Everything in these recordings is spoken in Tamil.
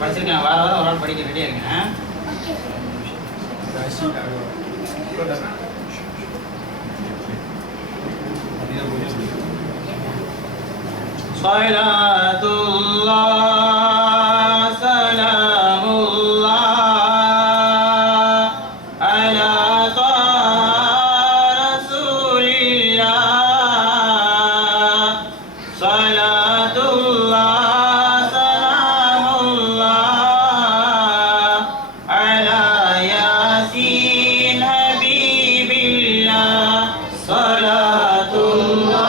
படிச்சிருக்கேன். வார வாரம் ஒரு ஆள் படிக்க ரெடியாக இருக்கேன். Salatullah salamullah ala rasulillah. Salatullah salamullah ala yasin habibillah. Salatullah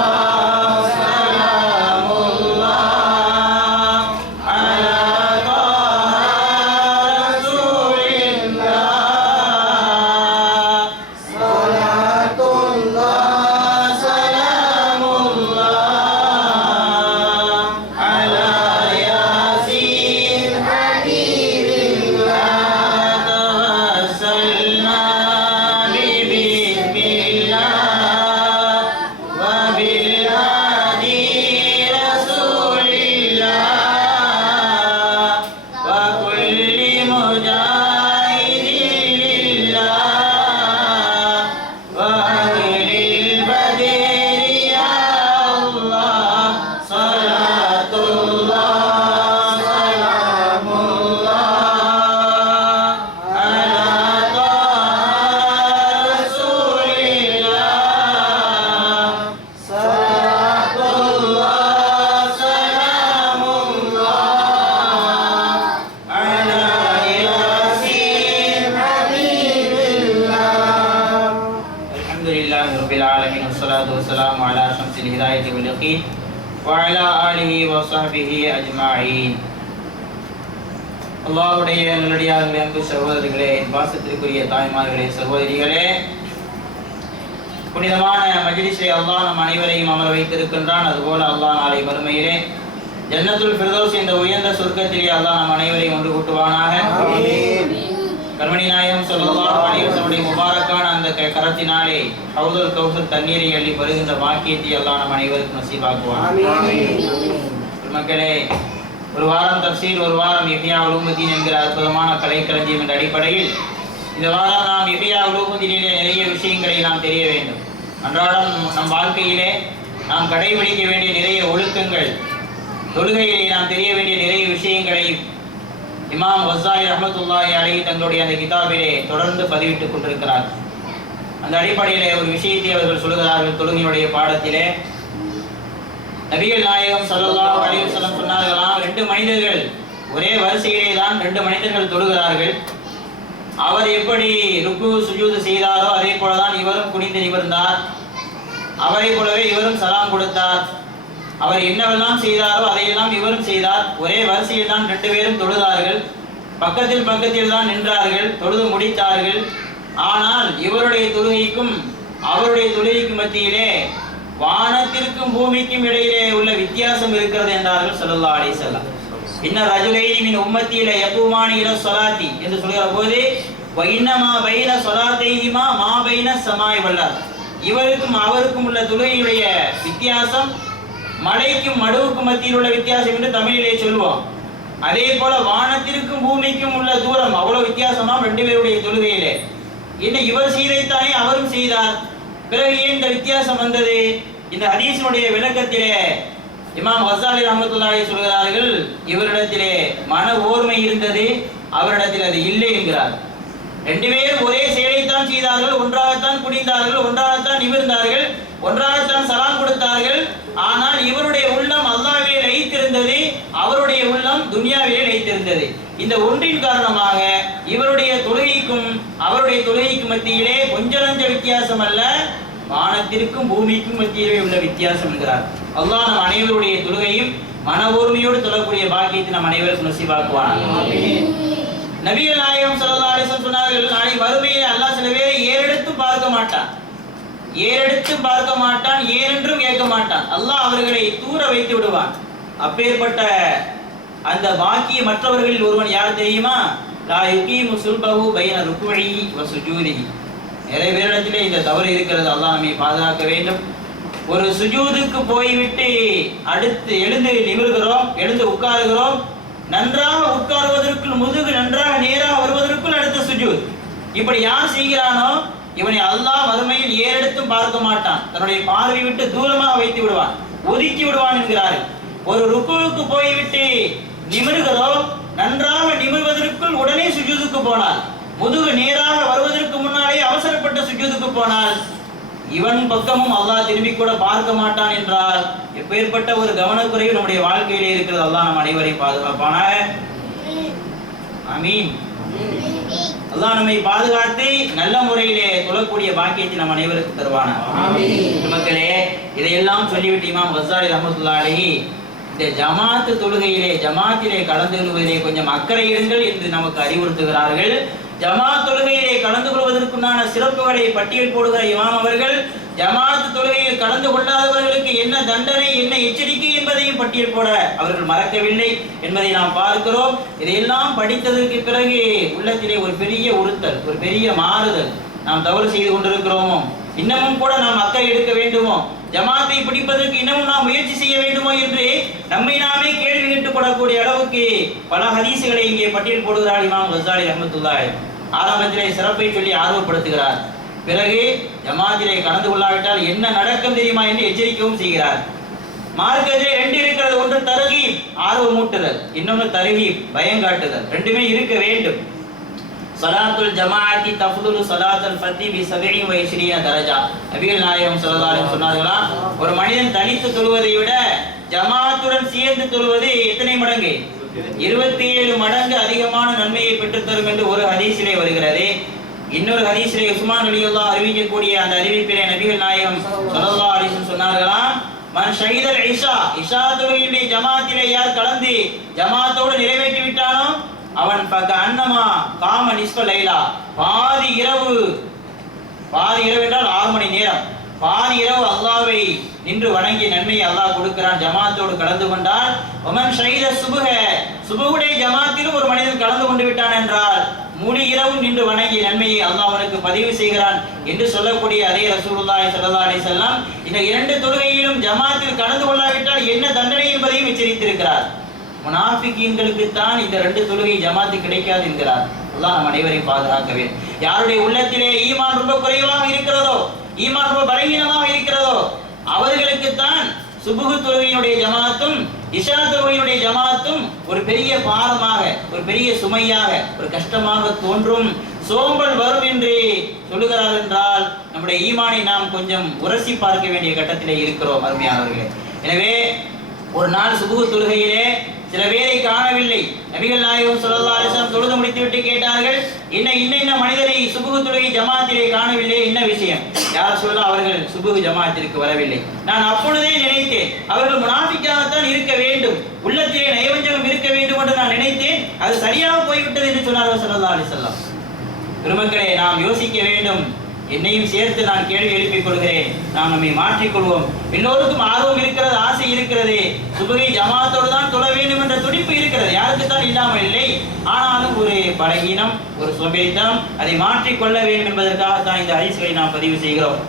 wassalamu ala syamsil hidayati wal yaqin wa ala alihi wa sahbihi ajma'in. அல்லாஹ்வுடைய நல்லடியார்களே, அன்பு சகோதரர்களே, பாசத்திற்குரிய தாய்மார்களே, சகோதரிகளே, புனிதமான மஜ்லிஸிலே அல்லாஹ் நம் அனைவரையும் அமர வைத்திருக்கின்றான். அதுபோல அல்லாஹ் நாளை மறுமையிலே ஜன்னத்துல் ஃபிர்தௌஸ் என்ற உயர்ந்த சொர்க்கத்திலே அல்லாஹ் நம் அனைவரையும் ஒன்று கூட்டுவானாக. கர்மணி நாயகம் ஸல்லல்லாஹு அலைஹி வஸல்லம் முபாரக்கான அந்த கரத்தினாலே ஹவுதுல் கௌசர் தண்ணீரை அள்ளி வருகின்ற பாக்கியத்தை அல்லாஹ் நம் அனைவருக்கும் நசீபாக்குவான். மக்களே, ஒரு வாரம் தஃசீர், ஒரு வாரம் இஹ்யா உலூமுத்தீன் என்கிற அற்புதமான கலைக்களஞ்சியம் என்ற அடிப்படையில் இந்த வாரம் நாம் இஹ்யா உலூமுத்தீனிலே நிறைய விஷயங்களை நாம் தெரிய வேண்டும். அன்றாடம் நம் வாழ்க்கையிலே நாம் கடைபிடிக்க வேண்டிய நிறைய ஒழுக்கங்கள், தொழுகையிலே நாம் தெரிய வேண்டிய நிறைய விஷயங்களை இமாம் வஸ்ஸாலி ரஹ்மத்துல்லாஹி அலைஹி தங்களுடைய அந்த கிதாபிலே தொடர்ந்து பதிவிட்டுக் கொண்டிருக்கிறார். அந்த அடிப்படையிலே ஒரு விஷயத்தை அவர்கள் சொல்கிறார்கள். தொழுகையுடைய பாடத்திலே நபிகள் நாயகம் ஸல்லல்லாஹு அலைஹி வஸல்லம் சொன்னார்களாம், 2 மனிதர்கள் ஒரே வரிசையிலே தான் 2 மனிதர்கள் தொழுகிறார்கள். அவர் எப்படி ருக்கு சுஜூது செய்தாரோ அதே போலதான் இவரும் குனிந்து நிமிர்ந்தார். அவரை போலவே இவரும் சலாம் கொடுத்தார். அவர் என்னவெல்லாம் செய்தாரோ அதையெல்லாம் இவரும் செய்தார். ஒரே வரிசையில் தான் 2 பேரும் தொழுதார்கள். பக்கத்தில் பக்கத்தில் தான் நின்றார்கள், தொழுது முடித்தார்கள். ஆனால் இவருடைய தொழுகைக்கும் அவருடைய தொழுகைக்கும் மத்தியிலே வானத்திற்கும் பூமிக்கும் இடையிலே உள்ள வித்தியாசம் இருக்கிறது என்றார்கள் ஸல்லல்லாஹு அலைஹி வஸல்லம். இன்ன ரஜுலைனி மின் உம்மத்தில யகுமானி இல ஸலாத்தி என்று சொல்கிற போது வ இன்னமா பைன ஸலாத்தைஹிமா மா பைன ஸமாஇ வல் அர்த், இவருக்கும் அவருக்கும் உள்ள தொழுகையுடைய வித்தியாசம் மலைக்கும் மடுவுக்கும் மத்தியில் உள்ள வித்தியாசம் என்று தமிழிலே சொல்வோம். அதே போல வானத்திற்கும் பூமிக்கும் உள்ள தூரம் அவ்வளவு வித்தியாசமாம் 2 பேருடைய தொழுகையிலே. இன்னும் இவர் செய்தைத்தானே அவரும் செய்தார், பிறகு ஏன் இந்த வித்தியாசம் வந்தது? இந்த ஹதீஸினுடைய விளக்கத்திலே இமாம் வஸ்ஸாலி ரஹ்மத்துல்லாஹி சொல்கிறார்கள், இவரிடத்திலே மன ஓர்மை இருந்தது, அவரிடத்தில் அது இல்லை என்கிறார். 2 பேரும் ஒரே செயலைத்தான் செய்தார்கள், ஒன்றாகத்தான் குனிந்தார்கள், ஒன்றாகத்தான் நிமிர்ந்தார்கள், ஒன்றாகத்தான் சலாம் கொடுத்தார்கள். ஆனால் இவருடைய உள்ளம் அல்லாஹ்விலே லயித்திருந்தது, அவருடைய உள்ளம் துன்யாவிலே லயித்திருந்தது. இந்த ஒன்றின் காரணமாக இவருடைய தொழுகைக்கும் அவருடைய தொழுகைக்கும் மத்தியிலே கொஞ்ச நஞ்ச வித்தியாசம் அல்ல, வானத்திற்கும் பூமிக்கும் மத்தியிலே உள்ள வித்தியாசம் என்கிறார். அல்லாஹ் நம் அனைவருடைய தொழுகையும் மன ஓர்மையோடு தொழக்கூடிய பாக்கியத்தை நம் அனைவருக்கும் நசீபாக்குவான். நபிகள் நாயகம் ஸல்லல்லாஹு அலைஹி வஸல்லம் சொன்னார்கள், நாளை மறுமையிலே அல்லாஹ் சில பேரை ஏறெடுத்து பார்க்க மாட்டான், ஏறெடுத்து பார்க்க மாட்டான், ஏனென்றும் கேட்க மாட்டான். அல்லாஹ் அவர்களை தூர வைத்து விடுவான். அப்பேற்பட்ட அந்த பாக்கிய மற்றவர்களில் ஒருவன் யார் தெரியுமா? லா யுகீமு சுல்பஹு பைன ருக்குஇ வ சுஜூதிஹி. நிறைய பேரிடத்திலே இந்த தவறு இருக்கிறது. அல்லாஹ் நம்மை பாதுகாக்க வேண்டும். ஒரு சுஜூதுக்கு போய்விட்டு அடுத்து எழுந்து நிமிர்கிறோம், எழுந்து உட்காருகிறோம். நன்றாக உட்காருவதற்குள், முதுகு நன்றாக நேராக வருவதற்குள் அடுத்த சுஜூத். இப்படி யார் செய்கிறானோ இவனை அல்லாஹ் மறுமையில் ஏறெடுத்தும் பார்க்க மாட்டான், தன்னுடைய பார்வை விட்டு தூரமாக வைத்து விடுவான், ஒதுக்கி விடுவான் என்கிறார்கள். ஒரு ருக்குவுக்கு போய்விட்டு நிமிர்கிறோம், நன்றாக நிமிர்வதற்குள் உடனே சுஜூதுக்கு போனார், முதுகு நேராக வருவதற்கு முன்னாலே அவசரப்பட்ட சுஜூதுக்கு போனால் இவன் பக்கமும் அல்லாஹ் திரும்பி கூட பார்க்க மாட்டான் என்றால் எப்பேற்பட்ட ஒரு கவனக்குறைவு நம்முடைய வாழ்க்கையிலே இருக்கிறது. அல்லாஹ் நம் அனைவரையும் பாதுகாப்பானாக. ஆமீன். அல்லாஹ் நம்மை பாதுகாத்து நல்ல முறையிலே தொழக்கூடிய பாக்கியத்தை நம் அனைவருக்கும் தருவானா. மக்களே, இதையெல்லாம் சொல்லிவிட்டு இமாம் கஸ்ஸாலி ரஹ்மத்துல்லாஹி அலைஹி இந்த ஜமாத்து தொழுகையிலே, ஜமாத்திலே கலந்து கொள்வதிலே கொஞ்சம் அக்கறை இருங்கள் என்று நமக்கு அறிவுறுத்துகிறார்கள். ஜமாத் தொழுகையிலே கலந்து கொள்வதற்குண்டான சிறப்புகளை பட்டியல் போடுகிற இமாம் அவர்கள் ஜமாத் தொழுகையில் கலந்து கொள்ளாதவர்களுக்கு என்ன தண்டனை, என்ன எச்சரிக்கை என்பதையும் பட்டியல் போட அவர்கள் மறக்கவில்லை என்பதை நாம் பார்க்கிறோம். இதையெல்லாம் படித்ததற்கு பிறகு உள்ளத்திலே ஒரு பெரிய உறுத்தல், ஒரு பெரிய மாறுதல். நாம் தவறு செய்து கொண்டிருக்கிறோமோ, இன்னமும் கூட நாம் அக்கறை எடுக்க வேண்டுமோ, ஜமாத்தை பிடிப்பதற்கு இன்னமும் நாம் முயற்சி செய்ய வேண்டுமோ என்று நம்மை நாமே கேள்வி கேட்டுக் கொள்ளக்கூடிய அளவுக்கு பல ஹதீசுகளை இங்கே பட்டியல் போடுகிறார் இமாம் கஸ்ஸாலி ரஹ்மத்துல்லாஹி. ஆரம்பத்திலே சிறப்பை சொல்லி ஆர்வப்படுத்துகிறார், பிறகு ஜமாத்திலே கலந்து கொள்ளாவிட்டால் என்ன நடக்கும் தெரியுமா என்று எச்சரிக்கவும் செய்கிறார். மார்க்கத்திலே ரெண்டு இருக்கிறது, ஒன்று தர்கீப், ஆர்வமூட்டுதல், இன்னொன்று தர்ஹீப், பயங்காட்டுதல். ரெண்டுமே இருக்க வேண்டும். ஸலாத்துல் ஜமாஅத்தி தஃதுலு ஸலாத்துல் ஃபர்தி பி 27 தரஜா. நபிகள் நாயகம் ஸல்லல்லாஹு அலைஹி சொன்னார்களா, ஒரு மனிதன் தனித்து தொழுவதை விட ஜமாத்துடன் சேர்ந்து தொழுவது எத்தனை மடங்கு? 27 மடங்கு அதிகமான நன்மையை பெற்றுத்தரும் என்று ஒரு ஹதீஸிலே வருகிறது. இன்னொரு ஹதீஸிலே உஸ்மான் ரலியல்லாஹு அறிவிக்கக்கூடிய அந்த அறிவிப்பிலே நபிகள் நாயகம் ஸல்லல்லாஹு அலைஹி வஸல்லம் சொன்னார்களா, மன் ஷஹீதல் இஷா தொழுகையுடைய ஜமாத்திலே யார் கலந்து ஜமாத்தோடு நிறைவேற்றி விட்டானோ அவன் பக்க அன்னமா காம நிஸ்ப லைலா, பாதி இரவு என்றால் 6 மணி நேரம், பாதி இரவு அல்லாஹ்வை நின்று வணங்கிய நன்மையை அல்லாஹ் கொடுக்கிறான் ஜமாத்தோடு கலந்து கொண்டால். ஒமன் ஷஹீத சுபஹுடைய ஜமாத்திலும் ஒரு மனிதன் கலந்து கொண்டு விட்டான் என்றால் முழு இரவும் நின்று வணங்கிய நன்மையை அல்லாஹ் அவனுக்கு பதிவு செய்கிறான் என்று சொல்லக்கூடிய அதே ரசூலுல்லாஹி ஸல்லல்லாஹு அலைஹி வஸல்லம் இந்த இரண்டு தொழுகையிலும் ஜமாத்தில் கலந்து கொள்ளாவிட்டால் என்ன தண்டனை என்பதையும் எச்சரித்திருக்கிறார். முனாஃபிகீன்களுக்கு தான் இந்த ரெண்டு தொழுகை ஜமாத்து கிடைக்காது என்கிறார். அல்லாஹ் நம் அனைவரையும் பாதுகாக்கவே. யாருடைய உள்ளத்திலே ஈமான் ரொம்ப குறைவாக இருக்கிறதோ, ஈமான் ரொம்ப பலவீனமாக இருக்கிறதோ அவர்களுக்கு தான் சுபுஹ் தொழுகையினுடைய ஜமாத்தும் இஷா தொழுகையினுடைய ஜமாத்தும் ஒரு பெரிய பாரமாக, ஒரு பெரிய சுமையாக, ஒரு கஷ்டமாக தோன்றும், சோம்பல் வரும் என்று சொல்லுகிறார். என்றால் நம்முடைய ஈமானை நாம் கொஞ்சம் உரசி பார்க்க வேண்டிய கட்டத்திலே இருக்கிறோம் அருமையானவர்களே. எனவே ஒரு நாள் சுபுஹ் தொழுகையிலே சில பேரை காணவில்லை. நபிகள் நாயகம் ஸல்லல்லாஹு அலைஹி வஸல்லம் தொழுது முடித்துவிட்டு கேட்டார்கள், இன்ன மனிதரை சுபுஹ் தொழுகை ஜமாத்திலே காணவில்லை, என்ன விஷயம்? யார் சொல்ல அவர்கள் சுபுஹ் ஜமாத்திற்கு வரவில்லை. நான் அப்பொழுதே நினைத்தேன் அவர்கள் முனாஃபிக்காகத்தான் இருக்க வேண்டும், உள்ளத்திலே நயவஞ்சகம் இருக்க வேண்டும் என்று நான் நினைத்தேன், அது சரியாக போய்விட்டது என்று சொன்னார்கள் ஸல்லல்லாஹு அலைஹி வஸல்லம். பெருமக்களே, நாம் யோசிக்க வேண்டும். என்னையும் சேர்த்து நான் கேள்வி எழுப்பிக் கொள்கிறேன். நாம் நம்மை மாற்றிக்கொள்வோம். எல்லோருக்கும் ஆர்வம் இருக்கிறது, ஆசை இருக்கிறது, சுபஹை ஜமாத்தோடு தான் தொழ வேண்டும் என்ற துடிப்பு இருக்கிறது, யாருக்குத்தான் இல்லாமல் இல்லை. ஆனாலும் ஒரு பலகீனம், ஒரு சோம்பேறித்தனம், அதை மாற்றிக்கொள்ள வேண்டும் என்பதற்காகத்தான் இந்த ஹதீஸ்களை நாம் பதிவு செய்கிறோம்.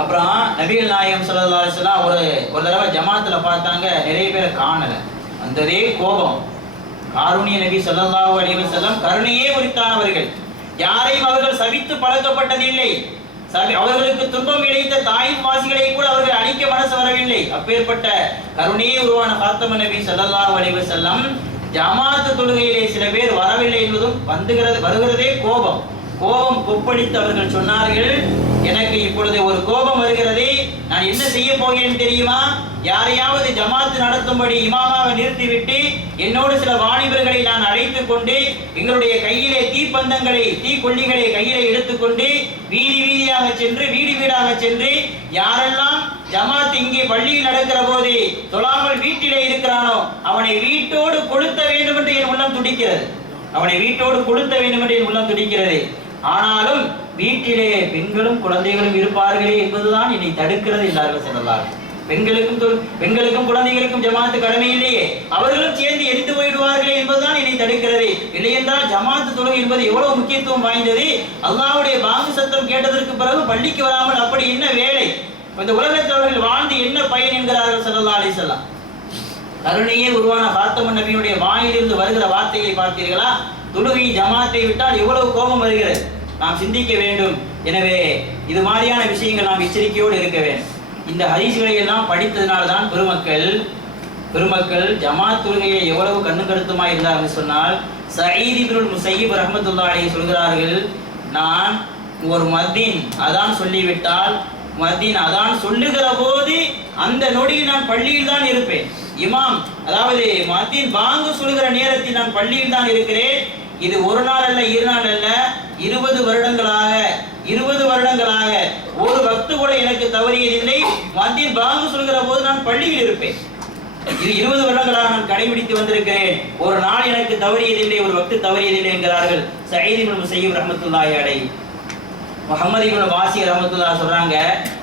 அப்புறம் நபிகள் நாயகம் ஸல்லல்லாஹு அலைஹி வஸல்லம் ஒரு தடவை ஜமாத்துல பார்த்தாங்க, நிறைய பேரை காணல, வந்ததே கோபம். காருண்ய நபி ஸல்லல்லாஹு அலைஹி வஸல்லம் கருணையே உரித்தானவர்கள், யாரையும் அவர்கள் சபித்து பழக்கப்பட்டதில்லை. அவர்களுக்கு துன்பம் இழைத்த தாயின் வாசிகளை கூட அவர்கள் அழிக்க மனசு வரவில்லை. அப்பேற்பட்ட கருணையே உருவான ஃபாத்திமா நபி ஸல்லல்லாஹு அலைஹி வஸல்லம் ஜமாத்து தொழுகையிலே சில பேர் வரவில்லை என்பதும் வருகிறதே கோபம் கொப்பளித்து அவர்கள் சொன்னார்கள், எனக்கு இப்பொழுது ஒரு கோபம் வருகிறது, நான் என்ன செய்ய போகிறேன் தெரியுமா? யாரையாவது ஜமாத்து நடத்தும்படி இமாமாக நிறுத்திவிட்டு என்னோடு சில வாலிபர்களை நான் அழைத்துக் கொண்டு எங்களுடைய கையிலே தீப்பந்தங்களை, தீக்கொல்லிகளை கையிலே எடுத்துக்கொண்டு வீதியாக சென்று, வீடாக சென்று யாரெல்லாம் ஜமாத் இங்கே பள்ளியில் நடக்கிற போது தொழாமல் வீட்டிலே இருக்கிறானோ அவனை வீட்டோடு கொளுத்த வேண்டும் என்று என் உள்ளம் துடிக்கிறது. அவனை வீட்டோடு கொளுத்த வேண்டும் என்று என் உள்ளம் துடிக்கிறது. ஆனாலும் வீட்டிலே பெண்களும் குழந்தைகளும் இருப்பார்களே என்பதுதான் என்னை தடுக்கிறது என்றார்கள் ஸல்லல்லாஹு. பெண்களுக்கும் குழந்தைகளுக்கும் ஜமாத்து கடமை இல்லையே, அவர்களும் சேர்ந்து எரிந்து போயிடுவார்களே என்பதுதான் என்னை தடுக்கிறது. இல்லை என்றால் ஜமாத்து தொழுகை என்பது எவ்வளவு முக்கியத்துவம் வாய்ந்தது. அல்லாஹ்வுடைய பாங்கு சத்தம் கேட்டதற்கு பிறகு பள்ளிக்கு வராமல் அப்படி என்ன வேலை? இந்த உலகத்தில் அவர்கள் வாழ்ந்து என்ன பயன் என்கிறார்கள் ஸல்லல்லாஹு அலைஹி வஸல்லம். கருணையே உருவான ஃபாத்திமா நபியுடைய வாயிலிருந்து வருகிற வார்த்தையை பார்த்தீர்களா? தொழுகை ஜமாத்தை விட்டால் எவ்வளவு கோபம் வருகிறது, நாம் சிந்திக்க வேண்டும். எனவே இது மாதிரியான விஷயங்கள் நாம் எச்சரிக்கையோடு இருக்க வேண்டும். இந்த ஹதீஸ்களை எல்லாம் படித்ததினால்தான் பெருமக்கள் ஜமாத் தொழுகையை எவ்வளவு கண்ணு கருத்துமா இருந்தார்கள் சொன்னால், சயீத் இப்னுல் முஸையிப் ரஹ்மத்துல்லாஹி அலைஹி சொல்கிறார்கள், நான் ஒரு முஅத்தின் அதான் சொல்லிவிட்டால், முஅத்தின் அதான் சொல்லுகிற போது அந்த நொடியில் நான் பள்ளியில் தான் இருப்பேன். இமாம் அதாவது முஅத்தின் பாங்கு சொல்லுகிற நேரத்தில் நான் பள்ளியில் தான் இருக்கிறேன். இது ஒரு நாள் அல்ல, இரு நாள் அல்ல, 20 வருடங்களாக ஒரு வக்து கூட எனக்கு தவறியதில்லை. முஅத்தின் பாங்கு சொல்லுகிற போது நான் பள்ளியில் இருப்பேன். இது 20 வருடங்களாக நான் கடைபிடித்து வந்திருக்கிறேன். ஒரு நாள் எனக்கு தவறியதில்லை, ஒரு வக்து தவறியதில்லை என்கிறார்கள் சயீத் இப்னு முஸையிப் ரஹ்மத்துல்லாஹி அலைஹி. முஹம்மது இப்னு வாசி ரஹ்மத்துல்லாஹி சொல்றாங்க,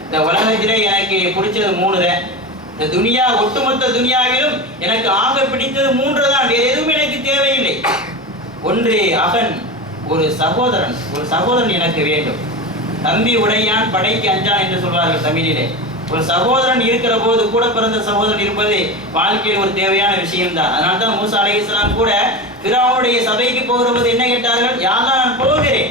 இந்த உலகத்திலே எனக்கு பிடிச்சது 3 தான். இந்த துனியா, ஒட்டுமொத்த துனியாவிலும் எனக்கு ஆக பிடித்தது 3 தான், வேறு எதுவும் எனக்கு தேவையில்லை. ஒன்று அகன், ஒரு சகோதரன் எனக்கு வேண்டும். தம்பி உடையான் படைக்கு அஞ்சான் என்று சொல்வார்கள் தமிழிலே. ஒரு சகோதரன் இருக்கிற போது, கூட பிறந்த சகோதரன் இருப்பது வாழ்க்கையில் ஒரு தேவையான விஷயம்தான். அதனால தான் மூசா அலைஹிஸ்ஸலாம் கூட ஃபிரௌனுடைய சபைக்கு போகிற போது என்ன கேட்டார்கள்? யா அல்லாஹ், நான் போகிறேன்,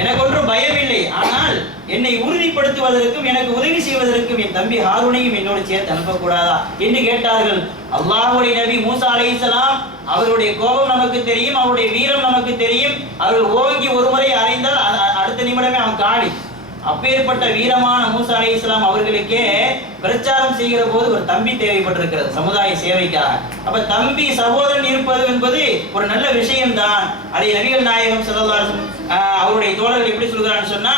எனக்கு ஒன்றும் பயமில்லை, ஆனால் என்னை உறுதிப்படுத்துவதற்கும் எனக்கு உதவி செய்வதற்கும் என் தம்பி ஹாரூனையும் என்னோடு சேர்த்து அனுப்பக்கூடாதா என்று கேட்டார்கள். அல்லாஹ்வுடைய நபி மூசா அலைஹிஸ்ஸலாம் அவருடைய கோபம் நமக்கு தெரியும், அவருடைய வீரம் நமக்கு தெரியும். அவர்கள் ஓங்கி ஒரு முறை அறைந்தால் அடுத்த நிமிடமே அவன் காலி. அப்பேற்பட்ட வீரமான மூசா அலைஹிஸ்ஸலாம் அவர்களுக்கே பிரச்சாரம் செய்கிற போது ஒரு தம்பி தேவைப்பட்டிருக்கிறது சமுதாய சேவைக்காக. அப்ப தம்பி சகோதரன் இருப்பது என்பது ஒரு நல்ல விஷயம்தான். அதை நபிகள் நாயகம் ஸல்லல்லாஹு அலைஹி வஸல்லம் அவருடைய தோழர்கள் எப்படி சொல்கிறான்னு சொன்னா,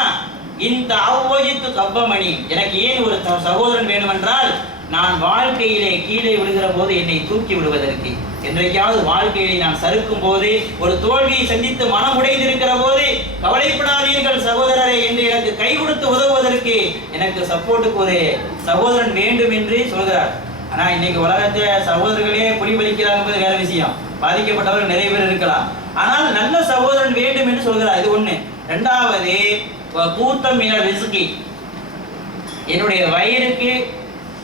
இந்த அவ்வஜித்து கப்பமணி, எனக்கு ஏன் ஒரு சகோதரன் வேண்டுமென்றால், நான் வாழ்க்கையிலே கீழே விழுகிற போது என்னை தூக்கி விடுவதற்கு, என்றைக்காவது வாழ்க்கையை நான் சறுக்கும் போது, ஒரு தோல்வியை சந்தித்து மனம் உடைந்திருக்கிற போது, கவலைப்படாதீர்கள் சகோதரரை என்று எனக்கு கை கொடுத்து உதவுவதற்கு எனக்கு சப்போர்ட்டுக்கு ஒரு சகோதரன் வேண்டும் என்று சொல்கிறார். ஆனா இன்னைக்கு உலகத்தை சகோதரர்களே குடிபலிக்கிறார் என்பது வேற விஷயம். பாதிக்கப்பட்டவர்கள் நிறைய பேர் இருக்கலாம். ஆனால் நல்ல சகோதரன் வேண்டும் என்று சொல்கிறார். இது ஒண்ணு. இரண்டாவது, கூத்தம் மின ரிஸ்கி, என்னுடைய வயிறுக்கு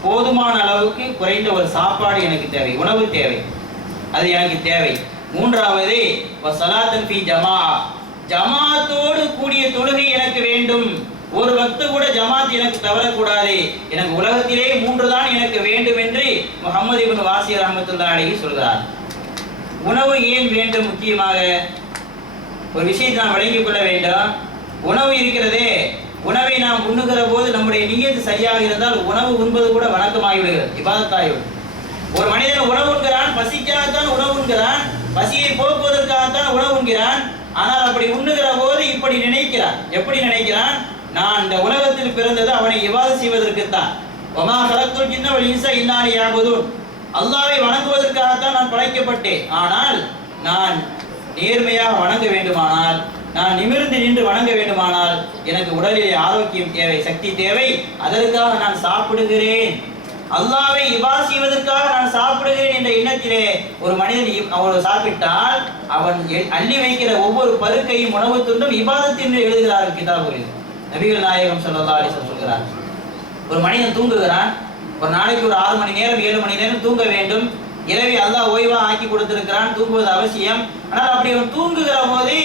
போதுமான அளவுக்கு குறைந்த ஒரு சாப்பாடு எனக்கு தேவை, உணவு தேவை, அது எனக்கு தேவை. மூன்றாவது, ஸலாத்தன் ஃபீ ஜமா, ஜமாத்தோடு கூடிய தொழுகை எனக்கு வேண்டும். ஒரு வக்து கூட ஜமாத் எனக்கு தவறக்கூடாது. எனக்கு உலகத்திலே 3 தான் எனக்கு வேண்டும் என்று முஹம்மது இப்னு வாசி ரஹ்மத்துல்லாஹி அலைஹி சொல்கிறார். உணவு ஏன் வேண்டும்? முக்கியமாக ஒரு விஷயத்தை நாம் விளங்கிக் கொள்ள வேண்டும். உணவு இருக்கிறதே, உணவை நாம் உண்ணுகிற போது நம்முடைய நியத்து சரியாக இருந்தால் உணவு உண்பது கூட வணக்கமாகிவிடுகிறது, இபாதத்தாகிவிடும். ஒரு மனிதன் உணவு உண்கிறான், பசிக்காகத்தான் உணவு உண்கிறான், பசியை போக்குவதற்காகத்தான் உணவு உண்கிறான். ஆனால் அப்படி உண்ணுகிற போது இப்படி நினைக்கிறான். எப்படி நினைக்கிறான்? நான் இந்த உலகத்தில் பிறந்தது அவனை இபாதத் செய்வதற்குத்தான். வமா கலக்துல் ஜின்ன வல் இன்ஸ இல்லா லியஅபுதூன், அல்லாஹ்வை வணங்குவதற்காகத்தான் நான் படைக்கப்பட்டேன். ஆனால் நான் நேர்மையாக வணங்க வேண்டுமானால், நான் நிமிர்ந்து நின்று வணங்க வேண்டுமானால் எனக்கு உடலிலே ஆரோக்கியம் தேவை, சக்தி தேவை. அதற்காக நான் சாப்பிடுகிறேன், அல்லாஹ்வை இபாதத் செய்வதற்காக நான் சாப்பிடுகிறேன் என்ற எண்ணத்திலே ஒரு மனிதன் அவன் சாப்பிட்டால் அவன் அள்ளி வைக்கிற ஒவ்வொரு பருக்கையும் உணவு துண்டும் இபாதத் என்று எழுதுகிறார்கள் கிதாபுகளில். நபிகள் நாயகம் ஸல்லல்லாஹு அலைஹி வஸல்லம் சொல்கிறார், ஒரு மனிதன் தூங்குகிறான், ஒரு நாளைக்கு ஒரு 6 மணி நேரம் 7 மணி நேரம் தூங்க வேண்டும். இரவி அல்லாஹ் ஓய்வா ஆக்கி கொடுத்திருக்கிறான், தூங்குவது அவசியம். ஆனால் அப்படி அவன் தூங்குகிற போது,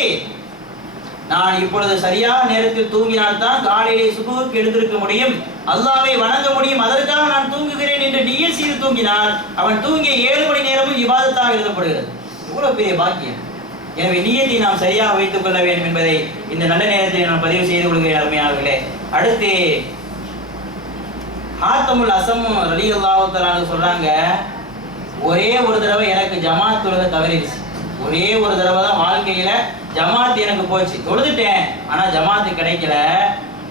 நான் இப்பொழுது சரியான நேரத்தில் தூங்கினால்தான் காலையிலே சுபுஹுக்கு எழுந்திருக்க முடியும், அல்லாஹ்வை வணங்க முடியும், அதற்காக நான் தூங்குகிறேன் என்று நியத் செய்து தூங்கினால் அவன் தூங்கிய 7 மணி நேரமும் இபாதத்தாக எழுதப்படுகிறது. எவ்வளவு பெரிய பாக்கியம்! எனவே நியத்தை நாம் சரியாக வைத்துக் கொள்ள வேண்டும் என்பதை இந்த நல்ல நேரத்தில் நான் பதிவு செய்து கொள்கிறேன் அருமையானவர்களே. அடுத்து ஹாத்தமுல் அஸம் ரலியல்லாஹு தஆலா சொல்றாங்க, ஒரே ஒரு தடவை எனக்கு ஜமாத் தொழுக தவறிடுச்சு. ஒரே ஒரு தடவை தான் வாழ்க்கையில ஜமாத் எனக்கு போச்சு, தொழுதுட்டேன், ஆனா ஜமாத்து கிடைக்கல.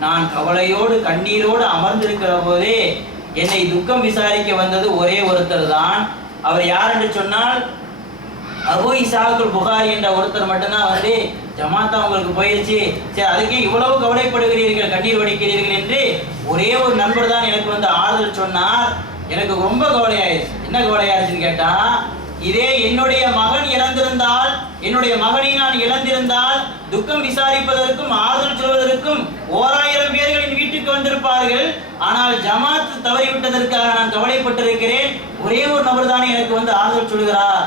நான் கவலையோடு கண்ணீரோடு அமர்ந்திருக்கிற போது என்னை துக்கம் விசாரிக்க வந்தது ஒரே ஒருத்தர் தான். அவர் யார் என்று சொன்னால், அபூ இஸ்ஹாக்குல் புகாரி என்ற ஒருத்தர் மட்டும்தான் வந்து, ஜமாத்தா உங்களுக்கு போயிடுச்சு, சரி அதுக்கே இவ்வளவு கவலைப்படுகிறீர்கள், கண்ணீர் வடிக்கிறீர்கள் என்று ஒரே ஒரு நண்பர் தான் எனக்கு வந்து ஆறுதல் சொன்னார். எனக்கு ரொம்ப கவலையாயிருச்சு. என்ன கவலையாயிருச்சுன்னு கேட்டா, இதே என்னுடைய மகன் இறந்திருந்தால், என்னுடைய மகனை நான் இழந்திருந்தால் துக்கம் விசாரிப்பதற்கும் ஆறுதல் சொல்வதற்கும் 1000 பேர்களின் வீட்டுக்கு வந்திருப்பார்கள். ஆனால் ஜமாத் தவறிவிட்டதற்காக நான் கவலைப்பட்டிருக்கிறேன். ஒரே ஒரு நபர் தானே எனக்கு வந்து ஆதரவு சொல்கிறார்.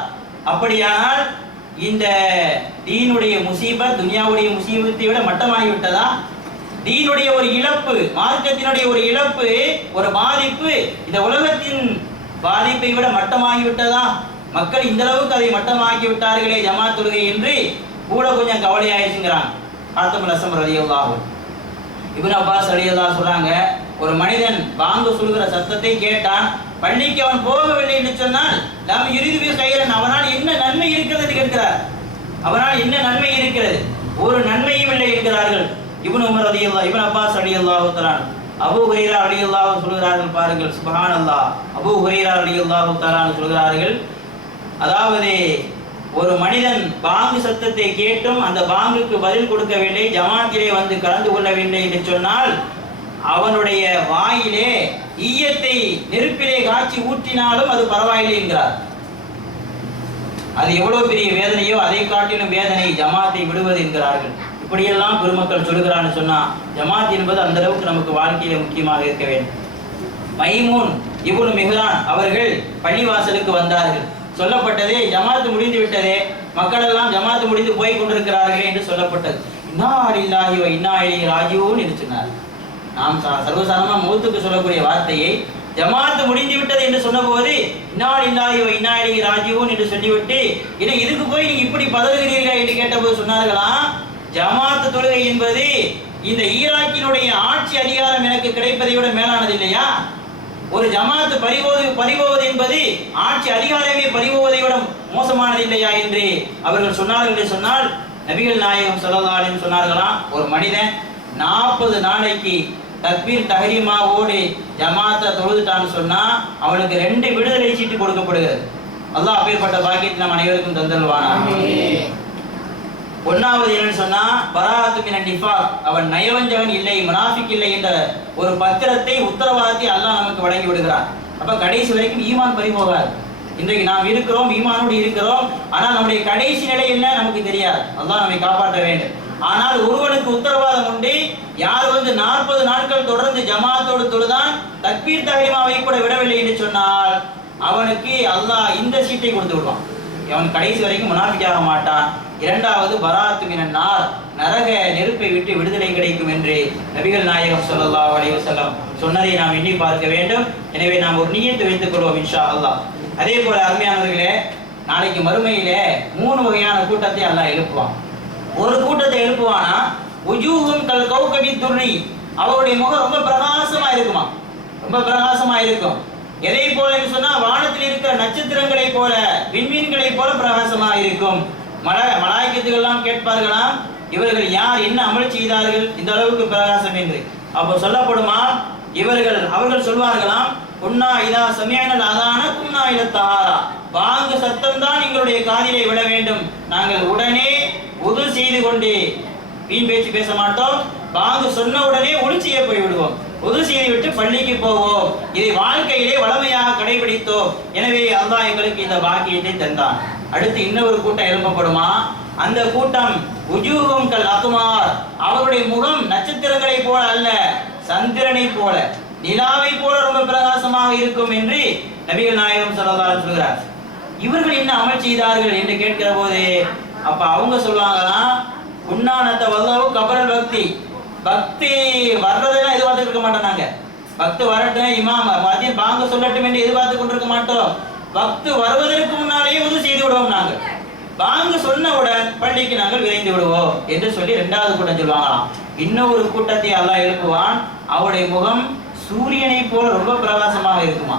அப்படியானால் இந்த தீனுடைய முசீபத் துனியாவுடைய முசீபத்தை விட மட்டமாகிவிட்டதா? தீனுடைய ஒரு இழப்பு, மார்க்கத்தினுடைய ஒரு இழப்பு, ஒரு பாதிப்பு இந்த உலகத்தின் பாதிப்பை விட மட்டமாகிவிட்டதா? மக்கள் இந்த அளவுக்கு அதை மட்டமாக்கி விட்டார்களே ஜமாத் தொழுகை என்று கூட கொஞ்சம் கவலையாயிருச்சுங்கிறான் ஆத்தமுல் அஸ்ஸம் ரலியல்லாஹு. இப்னு அப்பாஸ் ரலியல்லாஹு சொல்றாங்க, ஒரு மனிதன் பாங்கு சொல்கிற சத்தத்தை கேட்டான், பள்ளிக்கு அவன் போகவில்லை என்று சொன்னால் நாம் இறுதி கைரன், அவனால் என்ன நன்மை இருக்கிறது என்று கேட்கிறார். அவனால் என்ன நன்மை இருக்கிறது? ஒரு நன்மையும் இல்லை என்கிறார்கள் இப்னு உமர் ரலியல்லாஹு, இப்னு அப்பாஸ் ரலியல்லாஹு தஆலா. அபூ ஹுரைரா ரலியல்லாஹு சொல்கிறார்கள், பாருங்கள் சுப்ஹானல்லாஹ். அபூ ஹுரைரா ரலியல்லாஹு தஆலா சொல்கிறார்கள், அதாவது ஒரு மனிதன் பாங்கு சத்தத்தை கேட்டும் அந்த பாங்குக்கு பதில் கொடுக்கவில்லை, ஜமாத்திலே வந்து கலந்து கொள்ளவில்லை என்று சொன்னால் அவனுடைய வாயிலே ஈயத்தை நெருப்பிலே காய்ச்சி ஊற்றினாலும் அது பரவாயில்லை என்கிறார். அது எவ்வளவு பெரிய வேதனையோ அதை காட்டிலும் வேதனை ஜமாத்தை விடுவது என்கிறார்கள். இப்படியெல்லாம் பெருமக்கள் சொல்கிறான்னு சொன்னா ஜமாத் என்பது அந்த அளவுக்கு நமக்கு வாழ்க்கையில முக்கியமாக இருக்க வேண்டும். மைமூன் இப்னு மிஹ்ரான் அவர்கள் பள்ளிவாசலுக்கு வந்தார்கள். சொல்லப்பட்டதே ஜமாத்து முடிந்து விட்டதே, மக்கள் எல்லாம் ஜமாத்து முடிந்து போய் கொண்டிருக்கிறார்கள் என்று சொல்லப்பட்டது. இன்னா லில்லாஹி வ இன்னா இலைஹி ராஜிஊன் என்று சொன்னார். நாம் சர்வசாதாரணமா மௌத்துக்கு சொல்லக்கூடிய வார்த்தையை ஜமாத்து முடிந்து விட்டது என்று சொன்னபோது இன்னா லில்லாஹி வ இன்னா இலைஹி ராஜிஊன் என்று சொல்லிவிட்டு இதை இதுக்கு போய் நீங்க இப்படி பதறுகிறீர்கள் என்று கேட்டபோது சொன்னார்களாம், ஜமாத்து தொழுகை என்பது இந்த ஈராக்கினுடைய ஆட்சி அதிகாரம் எனக்கு கிடைப்பதை விட மேலானது இல்லையா? ஒரு ஜமாத்து பறிபோவது என்பது ஆட்சி அதிகாரமே பறிபோவதை விட மோசமானது இல்லையா என்று அவர்கள் சொன்னார்கள். என்று சொன்னால் நபிகள் நாயகம் ஸல்லல்லாஹு அலைஹி வஸல்லம் சொன்னார்களாம், ஒரு மனிதன் 40 நாளைக்கு தக்பீர் தஹரீமாவோடு ஜமாத்தை தொழுதுட்டான்னு சொன்னா அவனுக்கு 2 விடுதலை சீட்டு கொடுக்கப்படுகிறது. அல்லாஹ் அப்பேற்பட்ட பாக்கியத்தை நம் அனைவருக்கும் தந்தல்வானாக. ஒன்னாவது என்னன்னு சொன்னா பராஅத்து மினன் நிஃபாக், அவன் நயவஞ்சகன் இல்லை, முனாஃபிக் இல்லை என்ற ஒரு பத்திரத்தை உத்தரவாதத்தை அல்லாஹ் நமக்கு வழங்கி விடுகிறான். அப்ப கடைசி வரைக்கும் ஈமான் பறிபோகாது. இன்றைக்கு நாம் இருக்கிறோம், ஈமானோடு இருக்கிறோம், ஆனால் நம்முடைய கடைசி நிலை என்ன நமக்கு தெரியாது. அல்லாஹ் நம்மை காப்பாற்ற வேண்டும். ஆனால் ஒருவனுக்கு உத்தரவாதம் உண்டு, யார் வந்து 40 நாட்கள் தொடர்ந்து ஜமாத்தோடு தொழுதான் தக்பீர் தஹரீமாவை கூட விடவில்லை என்று சொன்னால் அவனுக்கு அல்லாஹ் இந்த சீட்டை கொடுத்து விடுவான். அவன் கடைசி வரைக்கும் முனாஃபிக்காக மாட்டான். இரண்டாவது பராஅத்து மினன் நார், நரக நெருப்பை விட்டு விடுதலை கிடைக்கும் என்று நபிகள் நாயகம் ஸல்லல்லாஹு அலைஹி வஸல்லம் சொன்னதை நாம் எண்ணி பார்க்க வேண்டும். எனவே நாம் ஒரு நியத்தை வைத்துக் கொள்வோம் இன்ஷா அல்லாஹ். அதே போல அருமையானவர்களே, நாளைக்கு மறுமையிலே 3 வகையான கூட்டத்தை அல்லாஹ் எழுப்புவான். ஒரு கூட்டத்தை எழுப்புவானா உஜூஹும் கல் கௌகபி துர்ரி, அவருடைய முகம் ரொம்ப பிரகாசமா இருக்குமா, ரொம்ப பிரகாசமா இருக்கும். எதை போல என்று சொன்னா வானத்தில் இருக்கிற நட்சத்திரங்களை போல விண்மீன்களை போல பிரகாசமாக இருக்கும். மலாய்க்கத்துகள் எல்லாம் கேட்பார்களாம், இவர்கள் யார், என்ன அமல் செய்தார்கள் இந்த அளவுக்கு பிரகாசம் என்று. அப்போ சொல்லப்படுமா, அவர்கள் சொல்வார்களாம், குன்னா இதா சமிஅனல் அதான குன்னா இல தஹாரா, பாங்கு சத்தம் தான் எங்களுடைய காதிலே விட வேண்டும், நாங்கள் உடனே உது செய்து கொண்டு வீண் பேச்சு பேச மாட்டோம், பாங்கு சொன்ன உடனே ஒளிச்சியே போய் விடுவோம், உது செய்து விட்டு பள்ளிக்கு போவோம், இதை வாழ்க்கையிலே வளமையாக கடைபிடித்தோம். எனவே அல்லாஹ் எங்களுக்கு இந்த பாக்கியத்தை தந்தான். அடுத்து இன்னொரு கூட்டம் எழுப்பப்படுமா, அந்த கூட்டம் உஜூஹும் கல் அக்மார், அவருடைய முகம் நட்சத்திரங்களை போல அல்ல, சந்திரனை போல நிலாவை போல ரொம்ப பிரகாசமாக இருக்கும் என்று நபிகள் நாயகம் ஸல்லல்லாஹு அலைஹி வஸல்லம் சொல்கிறார். இவர்கள் என்ன அமல் செய்தார்கள் என்று கேட்கிற போது அப்ப அவங்க சொல்லுவாங்களாம், உன்னானத்த வல்லவு கபரல் பக்தி, பக்தி வர்றதெல்லாம் எதிர்பார்த்து இருக்க மாட்டோம். நாங்க பக்து வரட்டும், இமாம் மதியம் பாங்க சொல்லட்டும் என்று எதிர்பார்த்து கொண்டிருக்க மாட்டோம். பக்து வருவதற்கு முன்னாலேயே உது செய்து விடுவோம். நாங்கள் பாங்கு சொன்னவுடன் பள்ளிக்கு நாங்கள் விரைந்து விடுவோம் என்று சொல்லி 2வது கூட்டம் சொல்லுவாங்களாம். இன்னொரு கூட்டத்தை அல்லாஹ் எழுப்புவான், அவருடைய முகம் சூரியனை போல ரொம்ப பிரகாசமாக இருக்குமா.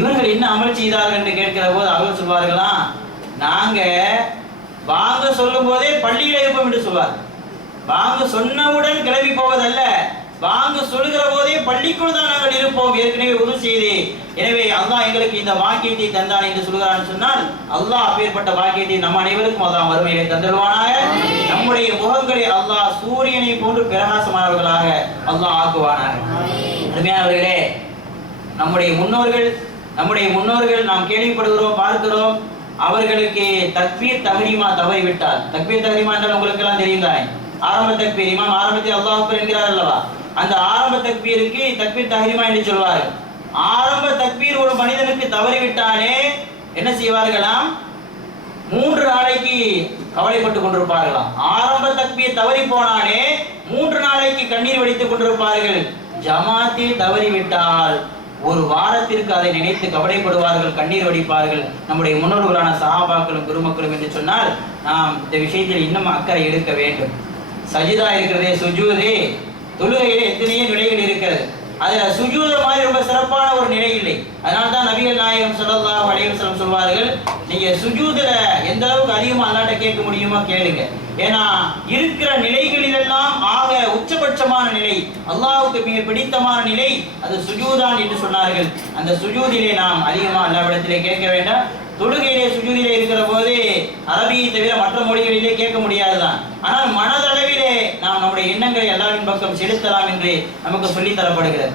இவர்கள் என்ன அமல் செய்தார்கள் என்று கேட்கிற போது அவர்கள் சொல்வார்களாம், நாங்க பாங்க சொல்லும் போதே பள்ளியில இருப்போம் என்று சொல்வார். பாங்கு சொன்னவுடன் கிளம்பி போவதல்ல, பாங்கு சொல்லுகிற போதே பள்ளிக்குள் தான் நாங்கள் இருப்போம், ஏற்கனவே உது செய்து. எனவே அல்லாஹ் எங்களுக்கு இந்த பாக்கியத்தை தந்தான் என்று சொல்கிறான்னு சொன்னால் அல்லாஹ் அப்பேற்பட்ட பாக்கியத்தை நம் அனைவருக்கும் அல்லாஹ் மறுமையிலே தந்துடுவானாக. நம்முடைய முகங்களை அல்லாஹ் சூரியனை போன்று பிரகாசமானவர்களாக அல்லாஹ் ஆக்குவானாக. அருமையானவர்களே, நம்முடைய முன்னோர்கள் நாம் கேள்விப்படுகிறோம், பார்க்கிறோம், அவர்களுக்கு தக்பீர் தஹரீமா தவறிவிட்டால், தக்பீர் தஹரீமா என்றால் உங்களுக்கு எல்லாம் தெரியும் தானே, ஆரம்ப தக்பீர், இமாம் ஆரம்பத்தில் அல்லாஹ் அக்பர் என்கிறார் அல்லவா, அந்த ஆரம்ப தக்பீருக்கு தக்பீர் தஹ்ரீமா என்று சொல்வார்கள். ஆரம்ப தக்பீர் ஒரு மனிதனுக்கு தவறிவிட்டாலே என்ன செய்வார்களாம்? 3 நாளைக்கு கவலைப்பட்டு கொண்டிருப்பார்களாம். ஆரம்ப தக்பீர் தவறி போனாலே 3 நாளைக்கு கண்ணீர் வடித்துக் கொண்டிருப்பார்கள். ஜமாத்தில் தவறிவிட்டால் ஒரு வாரத்திற்கு அதை நினைத்து கவலைப்படுவார்கள், கண்ணீர் வடிப்பார்கள். நம்முடைய முன்னோர்களான சஹாபாக்களும் பெருமக்களும் என்று சொன்னால் நாம் இந்த விஷயத்தில் இன்னும் அக்கறை எடுக்க வேண்டும். சஜிதா இருக்கிறதே, சுஜூதே, தொழுகையிலே எத்தனையோ நிலைகள் இருக்கிறது. அதுல சுஜூத மாதிரி ரொம்ப சிறப்பான ஒரு நிலை இல்லை. அதனால்தான் நபிகள் நாயகம் ஸல்லல்லாஹு அலைஹி வஸல்லம் சொல்வார்கள், நீங்க சுஜூதுல எந்த அளவுக்கு அதிகமா அல்லாஹ்ட்ட கேட்க முடியுமோ கேளுங்க. ஏன்னா இருக்கிற நிலைகளிலெல்லாம் ஆக உச்சபட்சமான நிலை, அல்லாஹ்வுக்கு மிக பிடித்தமான நிலை அது சுஜூதான் என்று சொன்னார்கள். அந்த சுஜூதிலே நாம் அதிகமா அல்லாஹ்விடத்திலே கேட்க வேண்டாம். தொழுகையிலே சுஜூதிலே இருக்கிற போது அரபியை தவிர மற்ற மொழிகளிலே கேட்க முடியாதுதான். ஆனால் மனதளவிலே நாம் நம்முடைய எண்ணங்களை அல்லாஹ்வின் பக்கம் செலுத்தலாம் என்று நமக்கு சொல்லித் தரப்படுகிறது.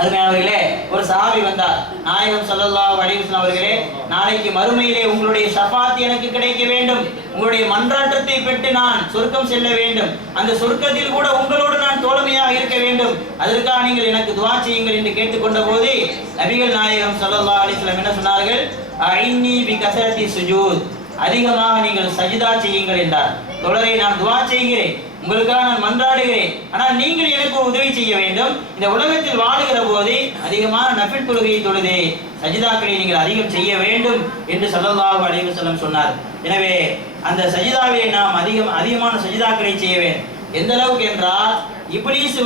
அருமையானவர்களே, ஒரு சஹாபி வந்தார். நாயகம் ஸல்லல்லாஹு அலைஹி வஸல்லம் அவர்களே, நாளைக்கு மறுமையிலே உங்களுடைய ஷஃபாத் எனக்கு கிடைக்க வேண்டும், உங்களுடைய மன்றாட்டத்தை பெற்று நான் சொர்க்கம் செல்ல வேண்டும், அந்த சொர்க்கத்தில் கூட உங்களோடு நான் தோழமையாக இருக்க வேண்டும், அதற்காக நீங்கள் எனக்கு துஆ செய்யுங்கள் என்று கேட்டுக்கொண்ட போது நபிகள் நாயகம் ஸல்லல்லாஹு அலைஹி வஸல்லம் என்ன சொன்னார்கள்? அஇன்னி பிகஸரத்தி சுஜூத், அதிகமாக நீங்கள் சஜிதா செய்யுங்கள் என்றார். தோழரை, நான் துஆ செய்கிறேன், உங்களுக்காக நான் மன்றாடுகிறேன், ஆனால் நீங்கள் எனக்கு ஒரு உதவி செய்ய வேண்டும். இந்த உலகத்தில் வாழுகிற போது அதிகமான நஃபில் தொழுகையை தொழுது சஜிதாக்களை நீங்கள் அதிகம் செய்ய வேண்டும் என்று ஸல்லல்லாஹு அலைஹி வஸல்லம் சொன்னார். எனவே அந்த சஜிதாவிலே நாம் அதிகமான சஜிதாக்களை செய்ய வேண்டும். எந்த அளவுக்கு என்றால், இப்லீஸ்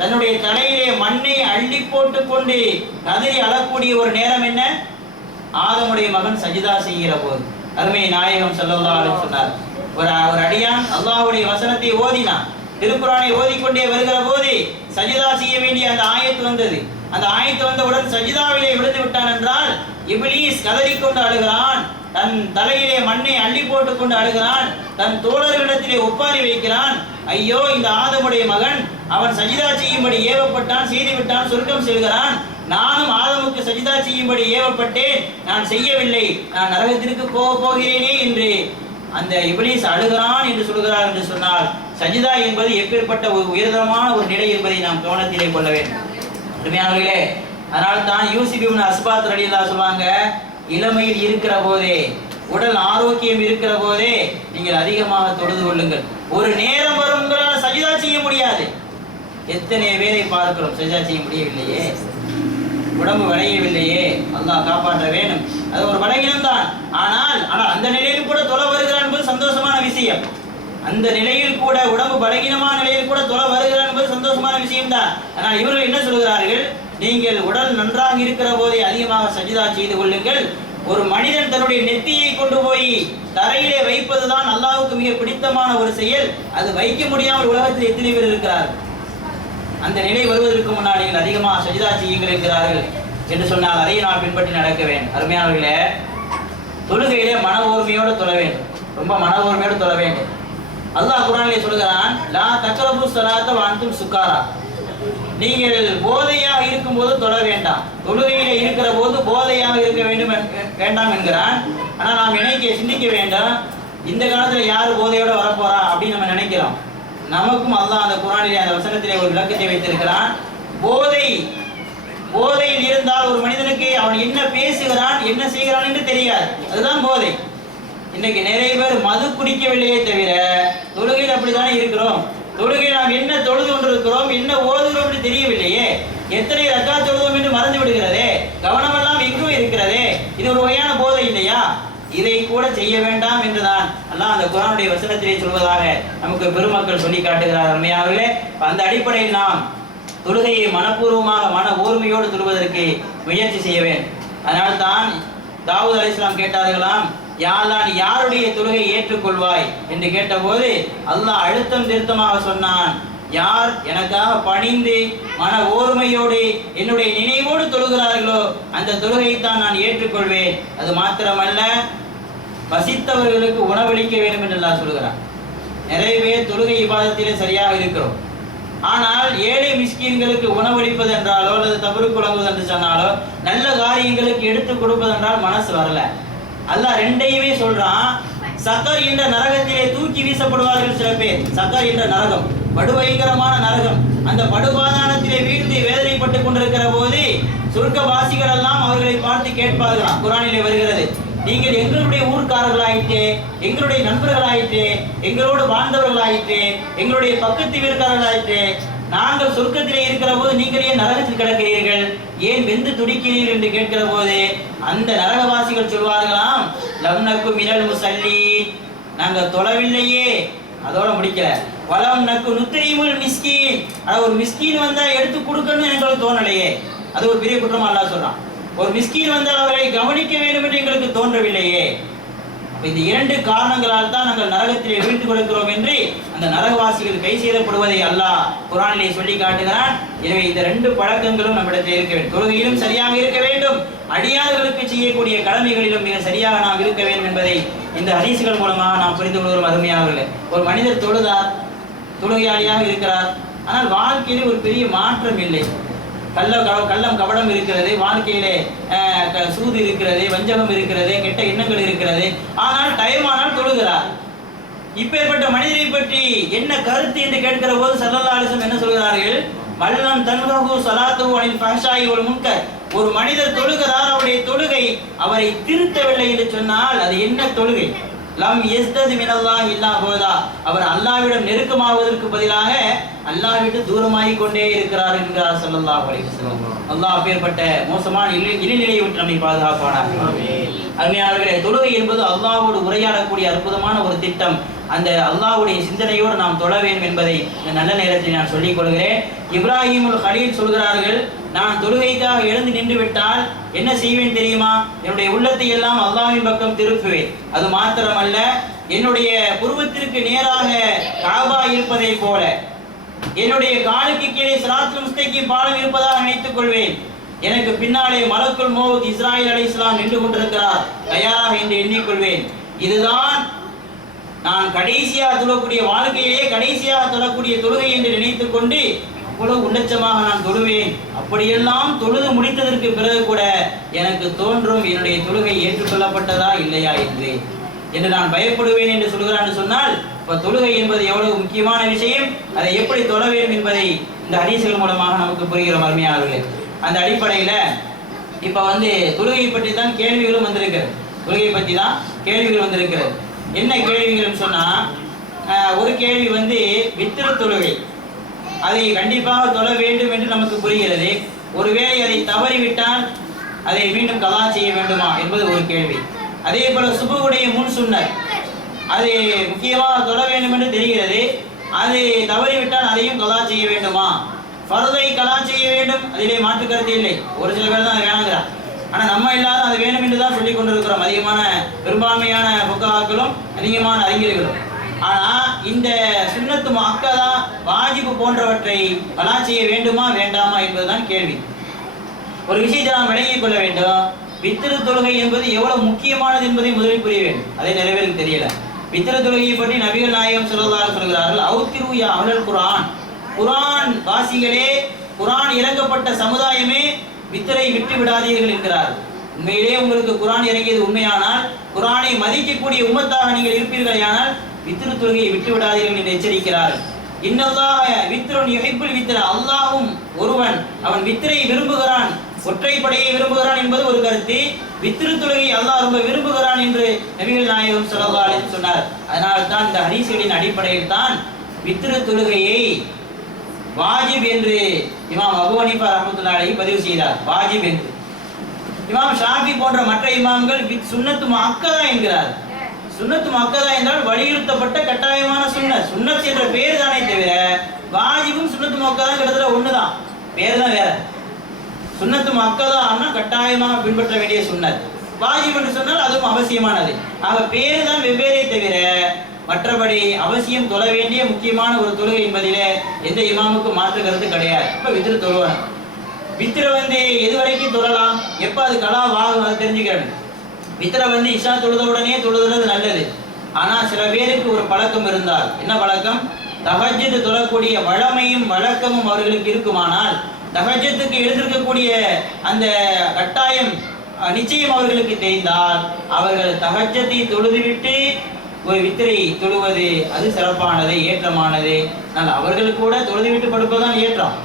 தன்னுடைய தலையிலே மண்ணை அள்ளி போட்டு கொண்டு கதறி அழக்கூடிய ஒரு நேரம் என்ன? ஆதமுடைய மகன் சஜிதா செய்கிற போது. அருமை நாயகம் ஸல்லல்லாஹு அலைஹி சொன்னார், ஒரு அடியான் அல்லாஹ்வுடைய வசனத்தை ஓதினான், திருக்குர்ஆனை ஓதிக்கொண்டே வருகிற போது சஜிதா செய்ய வேண்டிய அந்த ஆயத்து வந்தது. அந்த ஆயத்து வந்தவுடன் சஜிதாவிலே விழுந்து விட்டான் என்றால் இப்லீஸ் கதறிக்கொண்டு அழுகிறான், தன் தலையிலே மண்ணை அள்ளி போட்டுக் கொண்டு அழுகிறான், தன் தோழர்களிடத்திலே ஒப்பாரி வைக்கிறான். ஐயோ, இந்த ஆதமுடைய மகன், அவன் சஜிதா செய்யும்படி ஏவப்பட்டான், செய்துவிட்டான், சொர்க்கம் செல்கிறான். நானும் ஆதமுக்கு சஜிதா செய்யும்படி ஏவப்பட்டேன், நான் செய்யவில்லை, நான் நரகத்திற்கு போகிறேனே என்று அந்த இப்லீஸ் அழுகிறான் என்று சொல்கிறார். என்று சொன்னால் சஜிதா என்பது எப்பேற்பட்ட ஒரு உயர்தரமான ஒரு நிலை என்பதை நாம் கவனத்திலே கொள்ள வேண்டும். அருமையானவர்களே, அதனால் தான் யூசுப் இப்னு அஸ்பாத் ரலியல்லாஹு சொல்வாங்க, இளமையில் இருக்கிற போதே, உடல் ஆரோக்கியம் இருக்கிற போதே நீங்கள் அதிகமாக தொழுது கொள்ளுங்கள். ஒரு நேரம் வரும் உங்களால் சஜிதா செய்ய முடியாது. எத்தனை பேரை பார்க்கிறோம், சஜிதா செய்ய முடியவில்லையே, உடம்பு விளையவில்லையே, அல்லாஹ் காப்பாற்ற வேண்டும். அது ஒரு பலகீனம் தான். ஆனால் அந்த நிலையில் கூட தொலை வருகிறான் என்பது சந்தோஷமான விஷயம். அந்த நிலையில் கூட, உடம்பு பலகீனமான நிலையில் கூட தொலை வருகிறான் என்பது சந்தோஷமான விஷயம் தான். ஆனால் இவர்கள் என்ன சொல்கிறார்கள்? நீங்கள் உடல் நன்றாக இருக்கிற போதே அதிகமாக சஜிதா செய்து கொள்ளுங்கள். ஒரு மனிதன் தன்னுடைய நெத்தியை கொண்டு போய் தரையிலே வைப்பதுதான் அல்லாஹ்வுக்கு மிக பிடித்தமான ஒரு செயல். அது வைக்க முடியாமல் உலகத்தில் எத்தனை பேர் இருக்கிறார்கள்? அந்த நிலை வருவதற்கு முன்னால் நீங்கள் அதிகமாக சஜிதா செய்யுங்கள் என்கிறார்கள் என்று சொன்னால் அதை நாம் பின்பற்றி நடக்க வேண்டும். அருமையானவர்களே, தொழுகையிலே மன ஓர்மையோடு தொழ வேண்டும், ரொம்ப மன ஓர்மையோடு தொழ வேண்டும். அல்லாஹ் குர்ஆனிலே சொல்கிறான், லா தக்ரபு ஸலாத்த வ அன்தும் சுகாரா, நீங்கள் போதையாக இருக்கும் போது தொழ வேண்டாம், தொழுகையிலே இருக்கிற போது போதையாக இருக்க வேண்டாம் என்கிறான். ஆனால் நாம் சிந்திக்க வேண்டும், இந்த காலத்தில் யார் போதையோட வரப்போறா அப்படின்னு நம்ம நினைக்கிறோம். நமக்கும் அல்லாஹ் அந்த குர்ஆனிலே அந்த வசனத்திலே ஒரு விளக்கத்தை வைத்திருக்கிறான். போதையில் இருந்தால் ஒரு மனிதனுக்கு அவன் என்ன பேசுகிறான், என்ன செய்கிறான் என்று தெரியாது, அதுதான் போதை. இன்னைக்கு நிறைய பேர் மது குடிக்கவில்லையே தவிர தொழுகையில் அப்படித்தானே இருக்கிறோம். தொழுகையில் நாம் என்ன தொழுது கொண்டிருக்கிறோம், என்ன ஓதுகிறோம் என்று தெரியவில்லையே, எத்தனை ரக்காத் தொழுதோம் என்று மறந்து விடுகிறதே, கவனமெல்லாம் எங்கும் இருக்கிறதே. இது ஒரு வகையான போதை இல்லையா? இதை கூட செய்ய வேண்டாம் என்றுதான் அல்லாஹ் அந்த குர்ஆனுடைய வசனத்திலே சொல்வதாக நமக்கு பெருமக்கள் சொல்லி காட்டுகிறார். அருமையானவர்களே, அந்த அடிப்படையில் நாம் தொழுகையை மனப்பூர்வமாக மன ஓர்மையோடு தொழுவதற்கு முயற்சி செய்ய வேண்டும். அதனால் தான் தாவூத் அலைஹிஸ்ஸலாம் கேட்டார்களாம், யா அல்லாஹ், நீ யாருடைய தொழுகை ஏற்றுக்கொள்வாய் என்று கேட்டபோது அல்லாஹ் அழுத்தம் திருத்தமாக சொன்னான், யார் எனக்காக பணிந்து மன ஓர்மையோடு என்னுடைய நினைவோடு தொழுகிறார்களோ அந்த தொழுகையைத்தான் நான் ஏற்றுக்கொள்வேன். அது மாத்திரமல்ல, பசித்தவர்களுக்கு உணவளிக்க வேண்டும் என்று அல்லாஹ் சொல்கிறார். நிறைய பேர் தொழுகை இபாதத்திலே சரியாக இருக்கிறோம், ஆனால் ஏழை மிஸ்கீன்களுக்கு உணவளிப்பது என்றாலோ அல்லது தபருக்கு வழங்குவது என்று சொன்னாலோ, நல்ல காரியங்களுக்கு எடுத்து கொடுப்பது என்றால் மனசு வரல. அல்லாஹ் ரெண்டையுமே சொல்றான். சக்கர் என்ற நரகத்திலே தூக்கி வீசப்படுவார்கள் சில பேர். சக்கர் என்ற நரகம், படுபயங்கரமான நரகம். அந்த படுபாதானத்திலே வீழ்ந்து வேதனைப்பட்டுக் கொண்டிருக்கிற போது சொர்க்கவாசிகள் எல்லாம் அவர்களை பார்த்து கேட்பார்களாம். குர்ஆனிலே வருகிறது, நீங்கள் எங்களுடைய ஊர்க்காரர்களாயிற்று, எங்களுடைய நண்பர்களாயிற்று, எங்களோடு வாழ்ந்தவர்களாயிற்று, எங்களுடைய பக்கத்து வீர்க்காரர்களாயிற்று, நாங்கள் சொர்க்கத்திலே இருக்கிற போது நீங்கள் ஏன் நரகத்தில் கிடக்கிறீர்கள், ஏன் வெந்து துடிக்கிறீர்கள் என்று கேட்கிற போது அந்த நரகவாசிகள் சொல்வார்களாம், லம் நக்கு மினல் முஸல்லீன், நாங்கள் தொழவில்லையே. அதோட முடிக்கல, வலம் நக்கு நுத்ரீமுல் மிஸ்கீன், ஒரு மிஸ்கீன் வந்தா எடுத்து கொடுக்கணும்னு எங்களுக்கு தோணலையே. அது ஒரு பெரிய குற்றமா அல்லாஹ் சொல்றான். ஒரு மிஸ்கீன் வந்தால் அவர்களை கவனிக்க வேண்டும் என்று எங்களுக்கு தோன்றவில்லையே. இந்த இரண்டு காரணங்களால் தான் நாங்கள் நரகத்திலே வீழ்ந்து கொடுக்கிறோம் என்று அந்த நரகவாசிகள் கை செய்யப்படுவதை அல்லாஹ் குர்ஆனிலே சொல்லி காட்டுகிறான். எனவே இந்த ரெண்டு பழக்கங்களும் நம்மிடத்தில் இருக்க வேண்டும். தொழுகையிலும் சரியாக இருக்க வேண்டும், அடியார்களுக்கு செய்யக்கூடிய கடமைகளிலும் மிக சரியாக நாம் இருக்க வேண்டும் என்பதை இந்த ஹதீஸ்கள் மூலமாக நாம் புரிந்து கொள்கிறோம். அருமையானவர்களே, ஒரு மனிதர் தொழுதார், தொழுகையாளியாக இருக்கிறார், ஆனால் வாழ்க்கையிலே ஒரு பெரிய மாற்றம் இல்லை. கள்ளம் கபடம் இருக்கிறது, வாழ்க்கையிலே சூது இருக்கிறது, வஞ்சகம் இருக்கிறது, கெட்ட எண்ணங்கள் இருக்கிறது, ஆனால் டைம் ஆனால் தொழுகிறார். இப்பேற்பட்ட மனிதரை பற்றி என்ன கருத்து என்று கேட்கிற போது ஸல்லல்லாஹு அலைஹி வஸல்லம் என்ன சொல்கிறார்கள், வல்லம் தன்ஹு ஸலாத்துஹு அனில் ஃபஹ்ஷாஇ வல் முன்கர். ஒரு மனிதர் தொழுகிறார், அவருடைய தொழுகை அவரை திருத்தவில்லை என்று சொன்னால் அது என்ன தொழுகை? லம் யஸ்தது மினல்லாஹி இல்லா ஹுதா, அவர் அல்லாஹ்விடம் நெருக்கமாவதற்கு பதிலாக அல்லாஹ் விட்டு தூரமாகிக் கொண்டே இருக்கிறார் என்கிறார் ஸல்லல்லாஹு அலைஹி வஸல்லம். அல்லாஹ் அப்பேற்பட்ட மோசமான இழிநிலையை விட்டு நம்மை பாதுகாப்பானாக. அருமையானவர்களே, தொழுகை என்பது அல்லாஹ்வோடு உரையாடக்கூடிய அற்புதமான ஒரு திட்டம். அந்த அல்லாஹ்வுடைய சிந்தனையோடு நாம் தொழ வேண்டும் என்பதை இந்த நல்ல நேரத்தில் நான் சொல்லிக் கொள்கிறேன். இப்ராஹிமுல் கலீல் சொல்கிறார்கள், நான் தொழுகைக்காக எழுந்து நின்று விட்டால் என்ன செய்வேன் தெரியுமா? என்னுடைய உள்ளத்தை எல்லாம் அல்லாஹ்வின் பக்கம் திருப்புவேன். அது மாத்திரமல்ல, என்னுடைய புருவத்திற்கு நேராக காபா இருப்பதை போல என்னுடைய காலுக்கு கீழே சிராத்துல் முஸ்தகீம் பாலம் இருப்பதாக நினைத்துக் கொள்வேன். எனக்கு பின்னாலே மலக்குல் மௌத் இஸ்ராயில் அலைஹிஸ்ஸலாம் நின்று கொண்டிருக்கிறார் தயாராக என்று எண்ணிக்கொள்வேன். இதுதான் நான் கடைசியாக தொழக்கூடிய வாழ்க்கையிலேயே கடைசியாக தொழக்கூடிய தொழுகை என்று நினைத்துக் கொண்டு அவ்வளவு உள்ளட்சமாக நான் தொழுவேன். அப்படியெல்லாம் தொழுது முடித்ததற்கு பிறகு கூட எனக்கு தோன்றும் என்னுடைய தொழுகை ஏற்றுக்கொள்ளப்பட்டதா இல்லையா என்று நான் பயப்படுவேன் என்று சொல்கிறான்னு சொன்னால், இப்போ தொழுகை என்பது எவ்வளவு முக்கியமான விஷயம், அதை எப்படி தொழ வேண்டும் என்பதை இந்த ஹதீஸ்கள் மூலமாக நமக்கு புரிகிற அருமையானவர்களே. அந்த அடிப்படையில் இப்போ தொழுகை பற்றி தான் கேள்விகளும் வந்திருக்கிறது. தொழுகை பற்றி தான் கேள்விகள் வந்திருக்கிறது. என்ன கேள்விகள்னு சொன்னால், ஒரு கேள்வி வித்திர தொழுகை, அதை கண்டிப்பாக தொழ வேண்டும் என்று நமக்கு புரிகிறது. ஒருவேளை அதை தவறிவிட்டால் அதை மீண்டும் கலா செய்ய வேண்டுமா என்பது ஒரு கேள்வி. அதே போல சுபுவுடைய முன் சுன்னத், அது முக்கியமாக தொழ வேண்டும் என்று தெரிகிறது, அது தவறிவிட்டால் அதையும் கலா செய்ய வேண்டுமா? ஃபர்தை கலா செய்ய வேண்டும், அதிலே மாற்று கருத்து இல்லை. ஒரு சில பேர் தான் அது வேணுங்கிறார், ஆனால் நம்ம எல்லாரும் அது வேணும் என்று தான் சொல்லிக் கொண்டிருக்கிறோம். அதிகமான பெரும்பான்மையான புக்காக்களும் அதிகமான அறிஞர்களும். ஆனால் இந்த சுன்னத்து முஅக்கதா வாஜிபு போன்றவற்றை கலா செய்ய வேண்டுமா வேண்டாமா என்பதுதான் கேள்வி. ஒரு விஷயத்தை நாம் விளங்கிக் கொள்ள வேண்டும். வித்திரு தொழுகை என்பது எவ்வளவு முக்கியமானது என்பதை முதலில் புரிய வேண்டும். அதை நிறைய பேருக்கு தெரியல. வித்திரு தொழுகையை பற்றி நபிகள் நாயகம் ஸல்லல்லாஹு அலைஹி வஸல்லம் சொல்கிறார்கள், அவுத்திரு யா அஹ்லல் குர்ஆன், குர்ஆன் வாசிகளே, குர்ஆன் இறங்கப்பட்ட சமுதாயமே வித்திரை விட்டு விடாதீர்கள் என்கிறார். உண்மையிலே உங்களுக்கு குர்ஆன் இறங்கியது உண்மையானால், குர்ஆனை மதிக்கக்கூடிய உம்மத்தாக நீங்கள் இருப்பீர்களானால் வித்திரு தொழுகையை விட்டு விடாதீர்கள் என்று எச்சரிக்கிறார். இன்னல்லாஹ வித்ருன் யுஹிப்புல் வித்ர, அல்லாஹ்வும் ஒருவன், அவன் வித்திரை விரும்புகிறான், ஒற்றைப்படையை விரும்புகிறான் என்பது ஒரு கருத்து. வித்திரு தொழுகை அல்லாஹ் ரொம்ப விரும்புகிறான் என்று நபிகள் நாயகம் ஸல்லல்லாஹு அலைஹி வஸல்லம் சொன்னார். அதனால் தான் இந்த ஹதீஸ்களின் அடிப்படையில் தான் வித்திரு தொழுகையை வாஜிப் என்று இமாம் அபூ ஹனீஃபா ரஹ்மத்துல்லாஹி அலைஹி பதிவு செய்தார். வாஜிப் என்று இமாம் ஷாஃபி போன்ற மற்ற இமாம்கள் சுன்னத்து முஅக்கதா என்கிறார். சுன்னத்து முஅக்கதா என்றால் வலியுறுத்தப்பட்ட கட்டாயமான சுன்னத். சுன்னத் என்ற பேர் தானே தவிர வாஜிபும் சுன்னத்து முஅக்கதா கிட்டத்தட்ட ஒண்ணுதான், பேர் தான் வேற. சுன்னத்து முஅக்கதான்னா கட்டாயமாக பின்பற்ற வேண்டிய சுன்னத். வாஜிப் என்று சொன்னால் அதுவும் அவசியமானது. ஆக பேர் தான் வெவ்வேறே தவிர மற்றபடி அவசியம் தொழ வேண்டிய முக்கியமான ஒரு தொழுகை என்பதிலே எந்த இமாமுக்கும் மாற்று கருத்து கிடையாது. இப்ப வித்திரு தொழுவாங்க. வித்திர எது வரைக்கும் தொழலாம், எப்ப அது கலாவாகும் அதை தெரிஞ்சுக்கிறது. வித்திர இஷா தொழுத உடனே தொழுதுறது நல்லது. ஆனா சில பேருக்கு ஒரு பழக்கம் இருந்தால், என்ன பழக்கம்? தஹஜ்ஜுத் தொழக்கூடிய வழமையும் வழக்கமும் அவர்களுக்கு இருக்குமானால், தஹஜ்ஜுத்துக்கு எழுந்திருக்கக்கூடிய அந்த கட்டாயம் நிச்சயம் அவர்களுக்கு தெரிந்தால், அவர்கள் தஹஜ்ஜத்தை தொழுதுவிட்டு ஒரு வித்திரை தொழுவது அது சிறப்பானது, ஏற்றமானது. ஆனால் அவர்கள் கூட தொழுது விட்டு படுப்பதுதான் ஏற்றம்.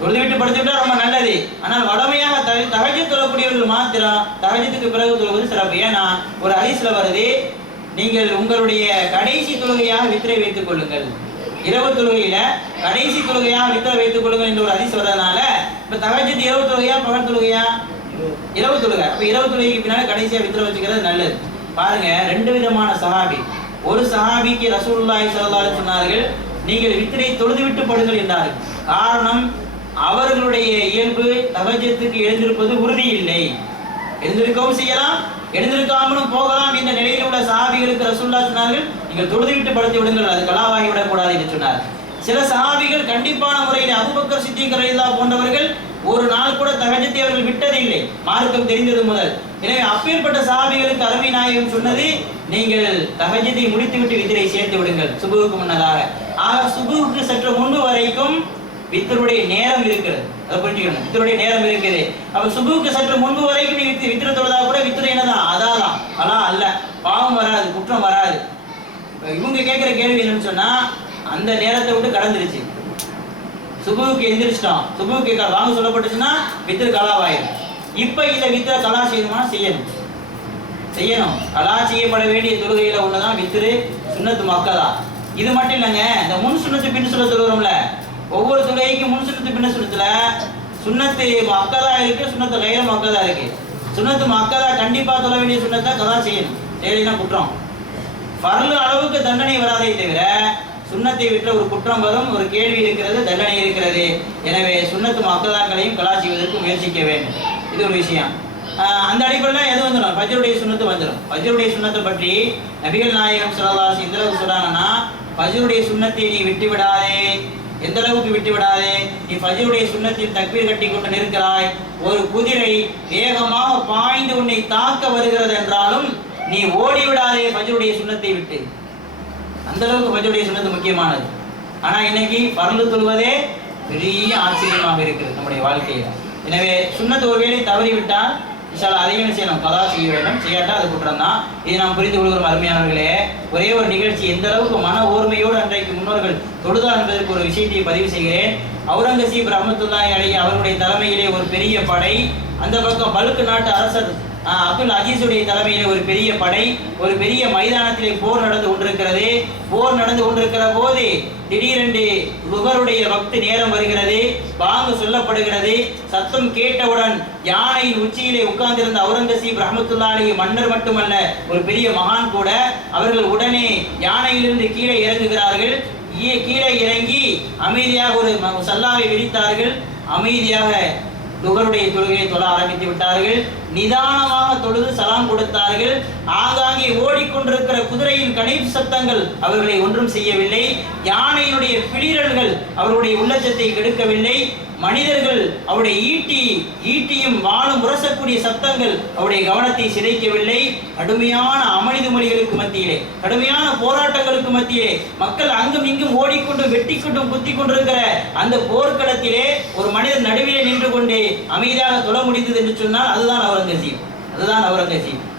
தொழுது விட்டு படுத்துவிட்டா ரொம்ப நல்லது. ஆனால் வடமையாக தஹஜ்ஜுத் தொழக்கூடியவர்கள் மாத்திரம் தஹஜ்ஜுத்துக்கு பிறகு தொழுவது சிறப்பு. ஏன்னா ஒரு ஹதீஸ்ல வருது, நீங்கள் உங்களுடைய கடைசி தொழுகையாக வித்திரை வைத்துக் கொள்ளுங்கள். இரவு தொழுகையில கடைசி தொழுகையாக வித்திரை வைத்துக் கொள்ளுங்கள் என்ற ஒரு ஹதீஸ் வர்றதுனால இப்ப தஹஜ்ஜுத் இரவு தொழுகையா பகல் தொழுகையா? இரவு தொழுகை. அப்ப இரவு தொழுகைக்கு பின்னால கடைசியா வித்திரை வச்சுக்கிறது நல்லது. பாருங்க, 2 விதமான சஹாபி. ஒரு சஹாபிக்கு ரசூலுல்லாஹி ஸல்லல்லாஹு அலைஹி சொன்னார்கள், நீங்கள் வித்திரை தொழுது விட்டு படுங்கள் என்றார்கள். காரணம், அவர்களுடைய இயல்பு தஹஜ்ஜுத்துக்கு எழுந்திருப்பது உறுதி இல்லை. எழுந்திருக்கவும் செய்யலாம், எழுந்திருக்காமலும் போகலாம் என்ற நிலையில் உள்ள சஹாபிகளுக்கு ரசூலுல்லாஹ் சொன்னார்கள், நீங்கள் தொழுது விட்டு படுத்து விடுங்கள், அது கலாவாகி விடக்கூடாது என்று சொன்னார். சில சஹாபிகள் கண்டிப்பான முறையில் அபூபக்கர் சித்திக் ரலியல்லாஹு போன்றவர்கள் ஒரு நாள் கூட தஹஜ்ஜத்தை அவர்கள் விட்டதில்லை, மார்க்கம் தெரிந்தது முதல். எனவே அப்பேற்பட்ட சஹாபிகளுக்கு அருமை நாயகம் சொன்னது, நீங்கள் தஹஜ்ஜத்தை முடித்துவிட்டு வித்திரை சேர்த்து விடுங்கள் சுபுவுக்கு முன்னதாக. ஆக சுபுவுக்கு சற்று முன்பு வரைக்கும் வித்தருடைய நேரம் இருக்கிறது. அதை புரிஞ்சுக்கணும், வித்தருடைய நேரம் இருக்குது. அப்ப சுபுவுக்கு சற்று முன்பு வரைக்கும் நீ வித்திர தொழுதா கூட வித்திரை என்னதான் அதான் அல்ல, பாவம் வராது, குற்றம் வராது. இவங்க கேட்கிற கேள்வி என்னன்னு சொன்னா, அந்த நேரத்தை விட்டு கடந்துருச்சு, சுபுவுக்கு எந்திரிச்சிட்டோம், சுபுவுக்கு வாங்க சொல்லப்பட்டுச்சுன்னா வித்திர கலாவாயிரும். இப்ப இதை வித்திர கலா செய்யணுமா? செய்யணும். கலா செய்யப்பட வேண்டிய தொழுகையில ஒண்ணுதான் வித்திரு சுன்னத்து மக்கதா. இது மட்டும் இல்லைங்க, இந்த முன் சுன்னத்து பின் சுன்னத்து தொழுகிறோம்ல, ஒவ்வொரு தொழுகைக்கும் முன் சுன்னத்து பின்ன சுன்னத்துல சுன்னத்து மக்கதா இருக்கு, சுன்னத்து கைர மக்கதா இருக்கு. சுன்னத்து மக்கதா கண்டிப்பா தொழ வேண்டிய சுன்னத்தை கதா செய்யணும், செய்யலைன்னா குற்றம். பர்லு அளவுக்கு தண்டனை வராதே தவிர சுன்னத்தை விட்ட ஒரு குற்றம் வரும், ஒரு கேள்வி இருக்கிறது, தண்டனை இருக்கிறது. எனவே சுன்னத்து மக்கதாக்களையும் கலா செய்வதற்கு முயற்சிக்க வேண்டும். இது ஒரு விஷயம். அந்த அடிப்படையில் எது வந்துடும்? ஃபஜ்ருடைய சுன்னத்து வந்துடும். ஃபஜ்ருடைய சுன்னத்தை பற்றி நபிகள் நாயகம் ஸல்லல்லாஹு அலைஹி வஸல்லம் எந்த அளவுக்கு சொல்றாங்கன்னா, ஃபஜ்ருடைய சுன்னத்தை நீ விட்டு விடாதே. எந்த அளவுக்கு விட்டு விடாதே? நீ ஃபஜ்ருடைய சுன்னத்தில் தக்பீர் கட்டி கொண்டு நிற்கிறாய், ஒரு குதிரை வேகமாக பாய்ந்து உன்னை தாக்க வருகிறது என்றாலும் நீ ஓடி விடாதே ஃபஜ்ருடைய சுன்னத்தை விட்டு. அந்த அளவுக்கு ஃபஜ்ருடைய சுன்னத்து முக்கியமானது. ஆனா இன்னைக்கு பர்லு தொழுவதே பெரிய ஆச்சரியமாக இருக்கிறது நம்முடைய வாழ்க்கையில. எனவே சுன்னத்து ஒருவேளை தவறிவிட்டால் இன்ஷால்லா அதையும் செய்யணும், கதா செய்ய வேண்டும். செய்யாட்டா அது குற்றம் தான். இதை நாம் புரிந்து கொள்கிறோம் அருமையானவர்களே. ஒரே ஒரு நிகழ்ச்சி, எந்த அளவுக்கு மன ஓர்மையோடு அன்றைக்கு முன்னோர்கள் தொழுதார் என்பதற்கு ஒரு விஷயத்தை பதிவு செய்கிறேன். அவுரங்கசீப் ரஹ்மத்துல்லாஹி அலைஹி அவருடைய தலைமையிலே ஒரு பெரிய படை, அந்த பக்கம் பல்க் நாட்டு அரசர் அப்துல் அஜீஸுடைய தலைமையிலே ஒரு பெரிய படை, ஒரு பெரிய மைதானத்திலே போர் நடந்து கொண்டிருக்கிறது. போர் நடந்து கொண்டிருக்கிற போது திடீரென்று லுகருடைய வக்து நேரம் வருகிறது, பாங்கு சொல்லப்படுகிறது. சத்தம் கேட்டவுடன் யானையின் உச்சியிலே உட்கார்ந்திருந்த அவுரங்கசீப் ரஹ்மத்துல்லாஹி அலைஹி மன்னர் மட்டுமல்ல, ஒரு பெரிய மகான் கூட, அவர்கள் உடனே யானையிலிருந்து கீழே இறங்குகிறார்கள். கீழே இறங்கி அமைதியாக ஒரு சல்லாவை விரித்தார்கள். அமைதியாக லுகருடைய தொழுகையை தொழ ஆரம்பித்து விட்டார்கள். நிதானமாக தொழுது சலாம் கொடுத்தார்கள். ஆங்காங்கே ஓடிக்கொண்டிருக்கிற குதிரையின் கணீர் சத்தங்கள் அவர்களை ஒன்றும் செய்யவில்லை. யானையினுடைய பிளிரல்கள் அவருடைய உள்ளச்சத்தை கெடுக்கவில்லை. மனிதர்கள் அவருடைய ஈட்டியும் வாளும் உரசக்கூடிய சத்தங்கள் அவருடைய கவனத்தை சிதைக்கவில்லை. கடுமையான அமளிது மொழிகளுக்கு மத்தியிலே, கடுமையான போராட்டங்களுக்கு மத்தியிலே, மக்கள் அங்கும் இங்கும் ஓடிக்கொண்டு வெட்டி கொண்டும் குத்தி கொண்டிருக்கிற அந்த போர்க்களத்திலே ஒரு மனிதர் நடுவிலே நின்று கொண்டு அமைதியாக தொழ முடிந்தது என்று சொன்னால் அதுதான் அவுரங்கசீப்,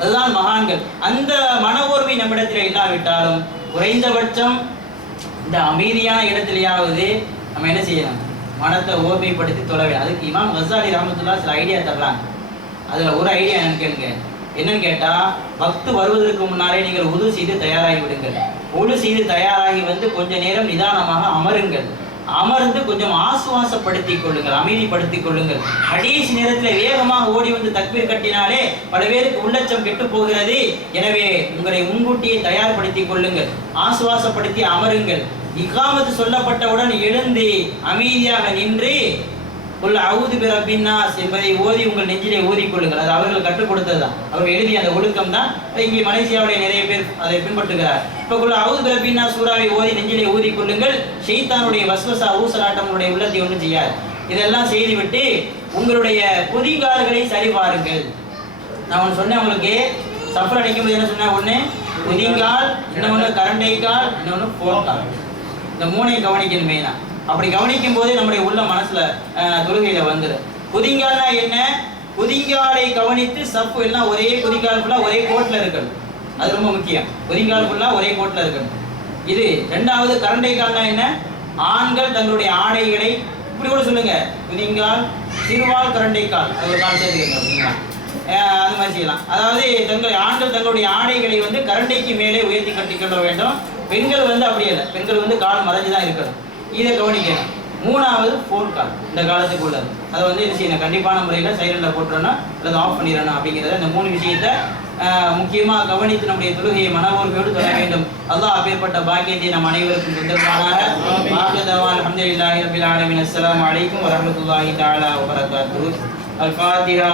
அதுதான் மகான்கள். அந்த மன ஓர்மை நம்மிடத்தில் இல்லாவிட்டாலும் குறைந்தபட்சம் இந்த அமைதியான இடத்திலேயாவது நம்ம என்ன செய்யணும்? மனத்தை ஓர்மைப்படுத்தி தொழ வேண்டும். அதுக்கு இமாம் கஸாலி ரஹ்மத்துல்லாஹி சில ஐடியா தர்றாங்க. அதுல ஒரு ஐடியா என்னன்னு கேட்டா, வக்து வருவதற்கு முன்னாலே நீங்கள் உது செய்து தயாராகி விடுங்கள். உது செய்து தயாராகி வந்து கொஞ்ச நேரம் நிதானமாக அமருங்கள். அமர்ந்து கொஞ்சம் ஆசுவாசப்படுத்திக் கொள்ளுங்கள், அமைதிப்படுத்திக் கொள்ளுங்கள். கடைசி நேரத்தில் வேகமாக ஓடி வந்து தக்பீர் கட்டினாலே பல பேருக்கு உள்ளச்சம் கெட்டு போகிறது. எனவே உங்களை முன்கூட்டியே தயார்படுத்திக் கொள்ளுங்கள், ஆசுவாசப்படுத்தி அமருங்கள். இகாமத்து சொல்லப்பட்டவுடன் எழுந்து அமைதியாக நின்று குல் அஊது பிரப்பின் நாஸ் என்பதை ஓதி உங்கள் நெஞ்சிலே ஓதிக்கொள்ளுங்கள். அது அவர்கள் கற்றுக் கொடுத்ததுதான், அவர்கள் எழுதிய அந்த ஒழுக்கம் தான். இங்கே மலேசியாவுடைய நிறைய பேர் அதை பின்பற்றுகிறார். இப்போ குல் அஊது பிரப்பின் நாஸ் சூறாவை ஓதி நெஞ்சிலே ஊதிக்கொள்ளுங்கள். ஷைத்தானுடைய வஸ்வசா ஊசலாட்டம் உங்களுடைய உள்ளத்தை ஒன்றும் செய்யாது. இதெல்லாம் செய்துவிட்டு உங்களுடைய குதிகால்களை சரிபாருங்கள். நான் ஒன்று சொன்னேன் உங்களுக்கு, சஃபர் அடிக்கும்போது என்ன சொன்னேன்? ஒன்று குதிங்கால், இன்னொன்று கரண்டை கால், இன்னொன்று போர்க்கால். இந்த மூணையும் கவனிக்கணும் மெயினா. அப்படி கவனிக்கும் போதே நம்முடைய உள்ள மனசுல தொழுகையில வந்துடும். குதிங்கால்னா என்ன? குதிங்காலை கவனித்து சப்பு எல்லாம் ஒரே குதிங்கால் ஃபுல்லா ஒரே கோட்ல இருக்கணும். அது ரொம்ப முக்கியம். குதிங்கால் ஃபுல்லாக ஒரே கோட்டில் இருக்கணும். இது ரெண்டாவது. கரண்டை கால்னா என்ன? ஆண்கள் தங்களுடைய ஆடைகளை இப்படி கூட சொல்லுங்க, குதிங்கால் சிறுவால் கரண்டை கால், அது ஒரு கால் சேர்த்துக்கங்க அப்படிங்களா, அந்த மாதிரி செய்யலாம். அதாவது ஆண்கள் தங்களுடைய ஆடைகளை வந்து கரண்டைக்கு மேலே உயர்த்தி கட்டிக்கொள்ள வேண்டும். பெண்கள் வந்து அப்படி இல்லை, பெண்கள் வந்து கால் மறைஞ்சு தான் இருக்கணும். இதை கவனிக்கணும். மூணாவது ஃபோன் கால், இந்த காலத்துக்கு உள்ளது. அதை வந்து என்ன செய்யணும், கண்டிப்பான முறையில் சைலண்டில் போட்டுறணும் அல்லது ஆஃப் பண்ணிடணும். அப்படிங்கிறத இந்த 3 விஷயத்தை முக்கியமாக கவனித்து நம்முடைய தொழுகையை மனவோர்மையோடு தொழ வேண்டும். அல்லாஹ் அப்பேற்பட்ட பாக்கியத்தை நம் அனைவருக்கும் தந்தருவானாக. அல்ஹம்துலில்லாஹி ரப்பில் ஆலமீன். அஸ்ஸலாமு அலைக்கும் வரஹ்மத்துல்லாஹி தஆலா வபரகாத்துஹு. அல்-ஃபாத்திஹா.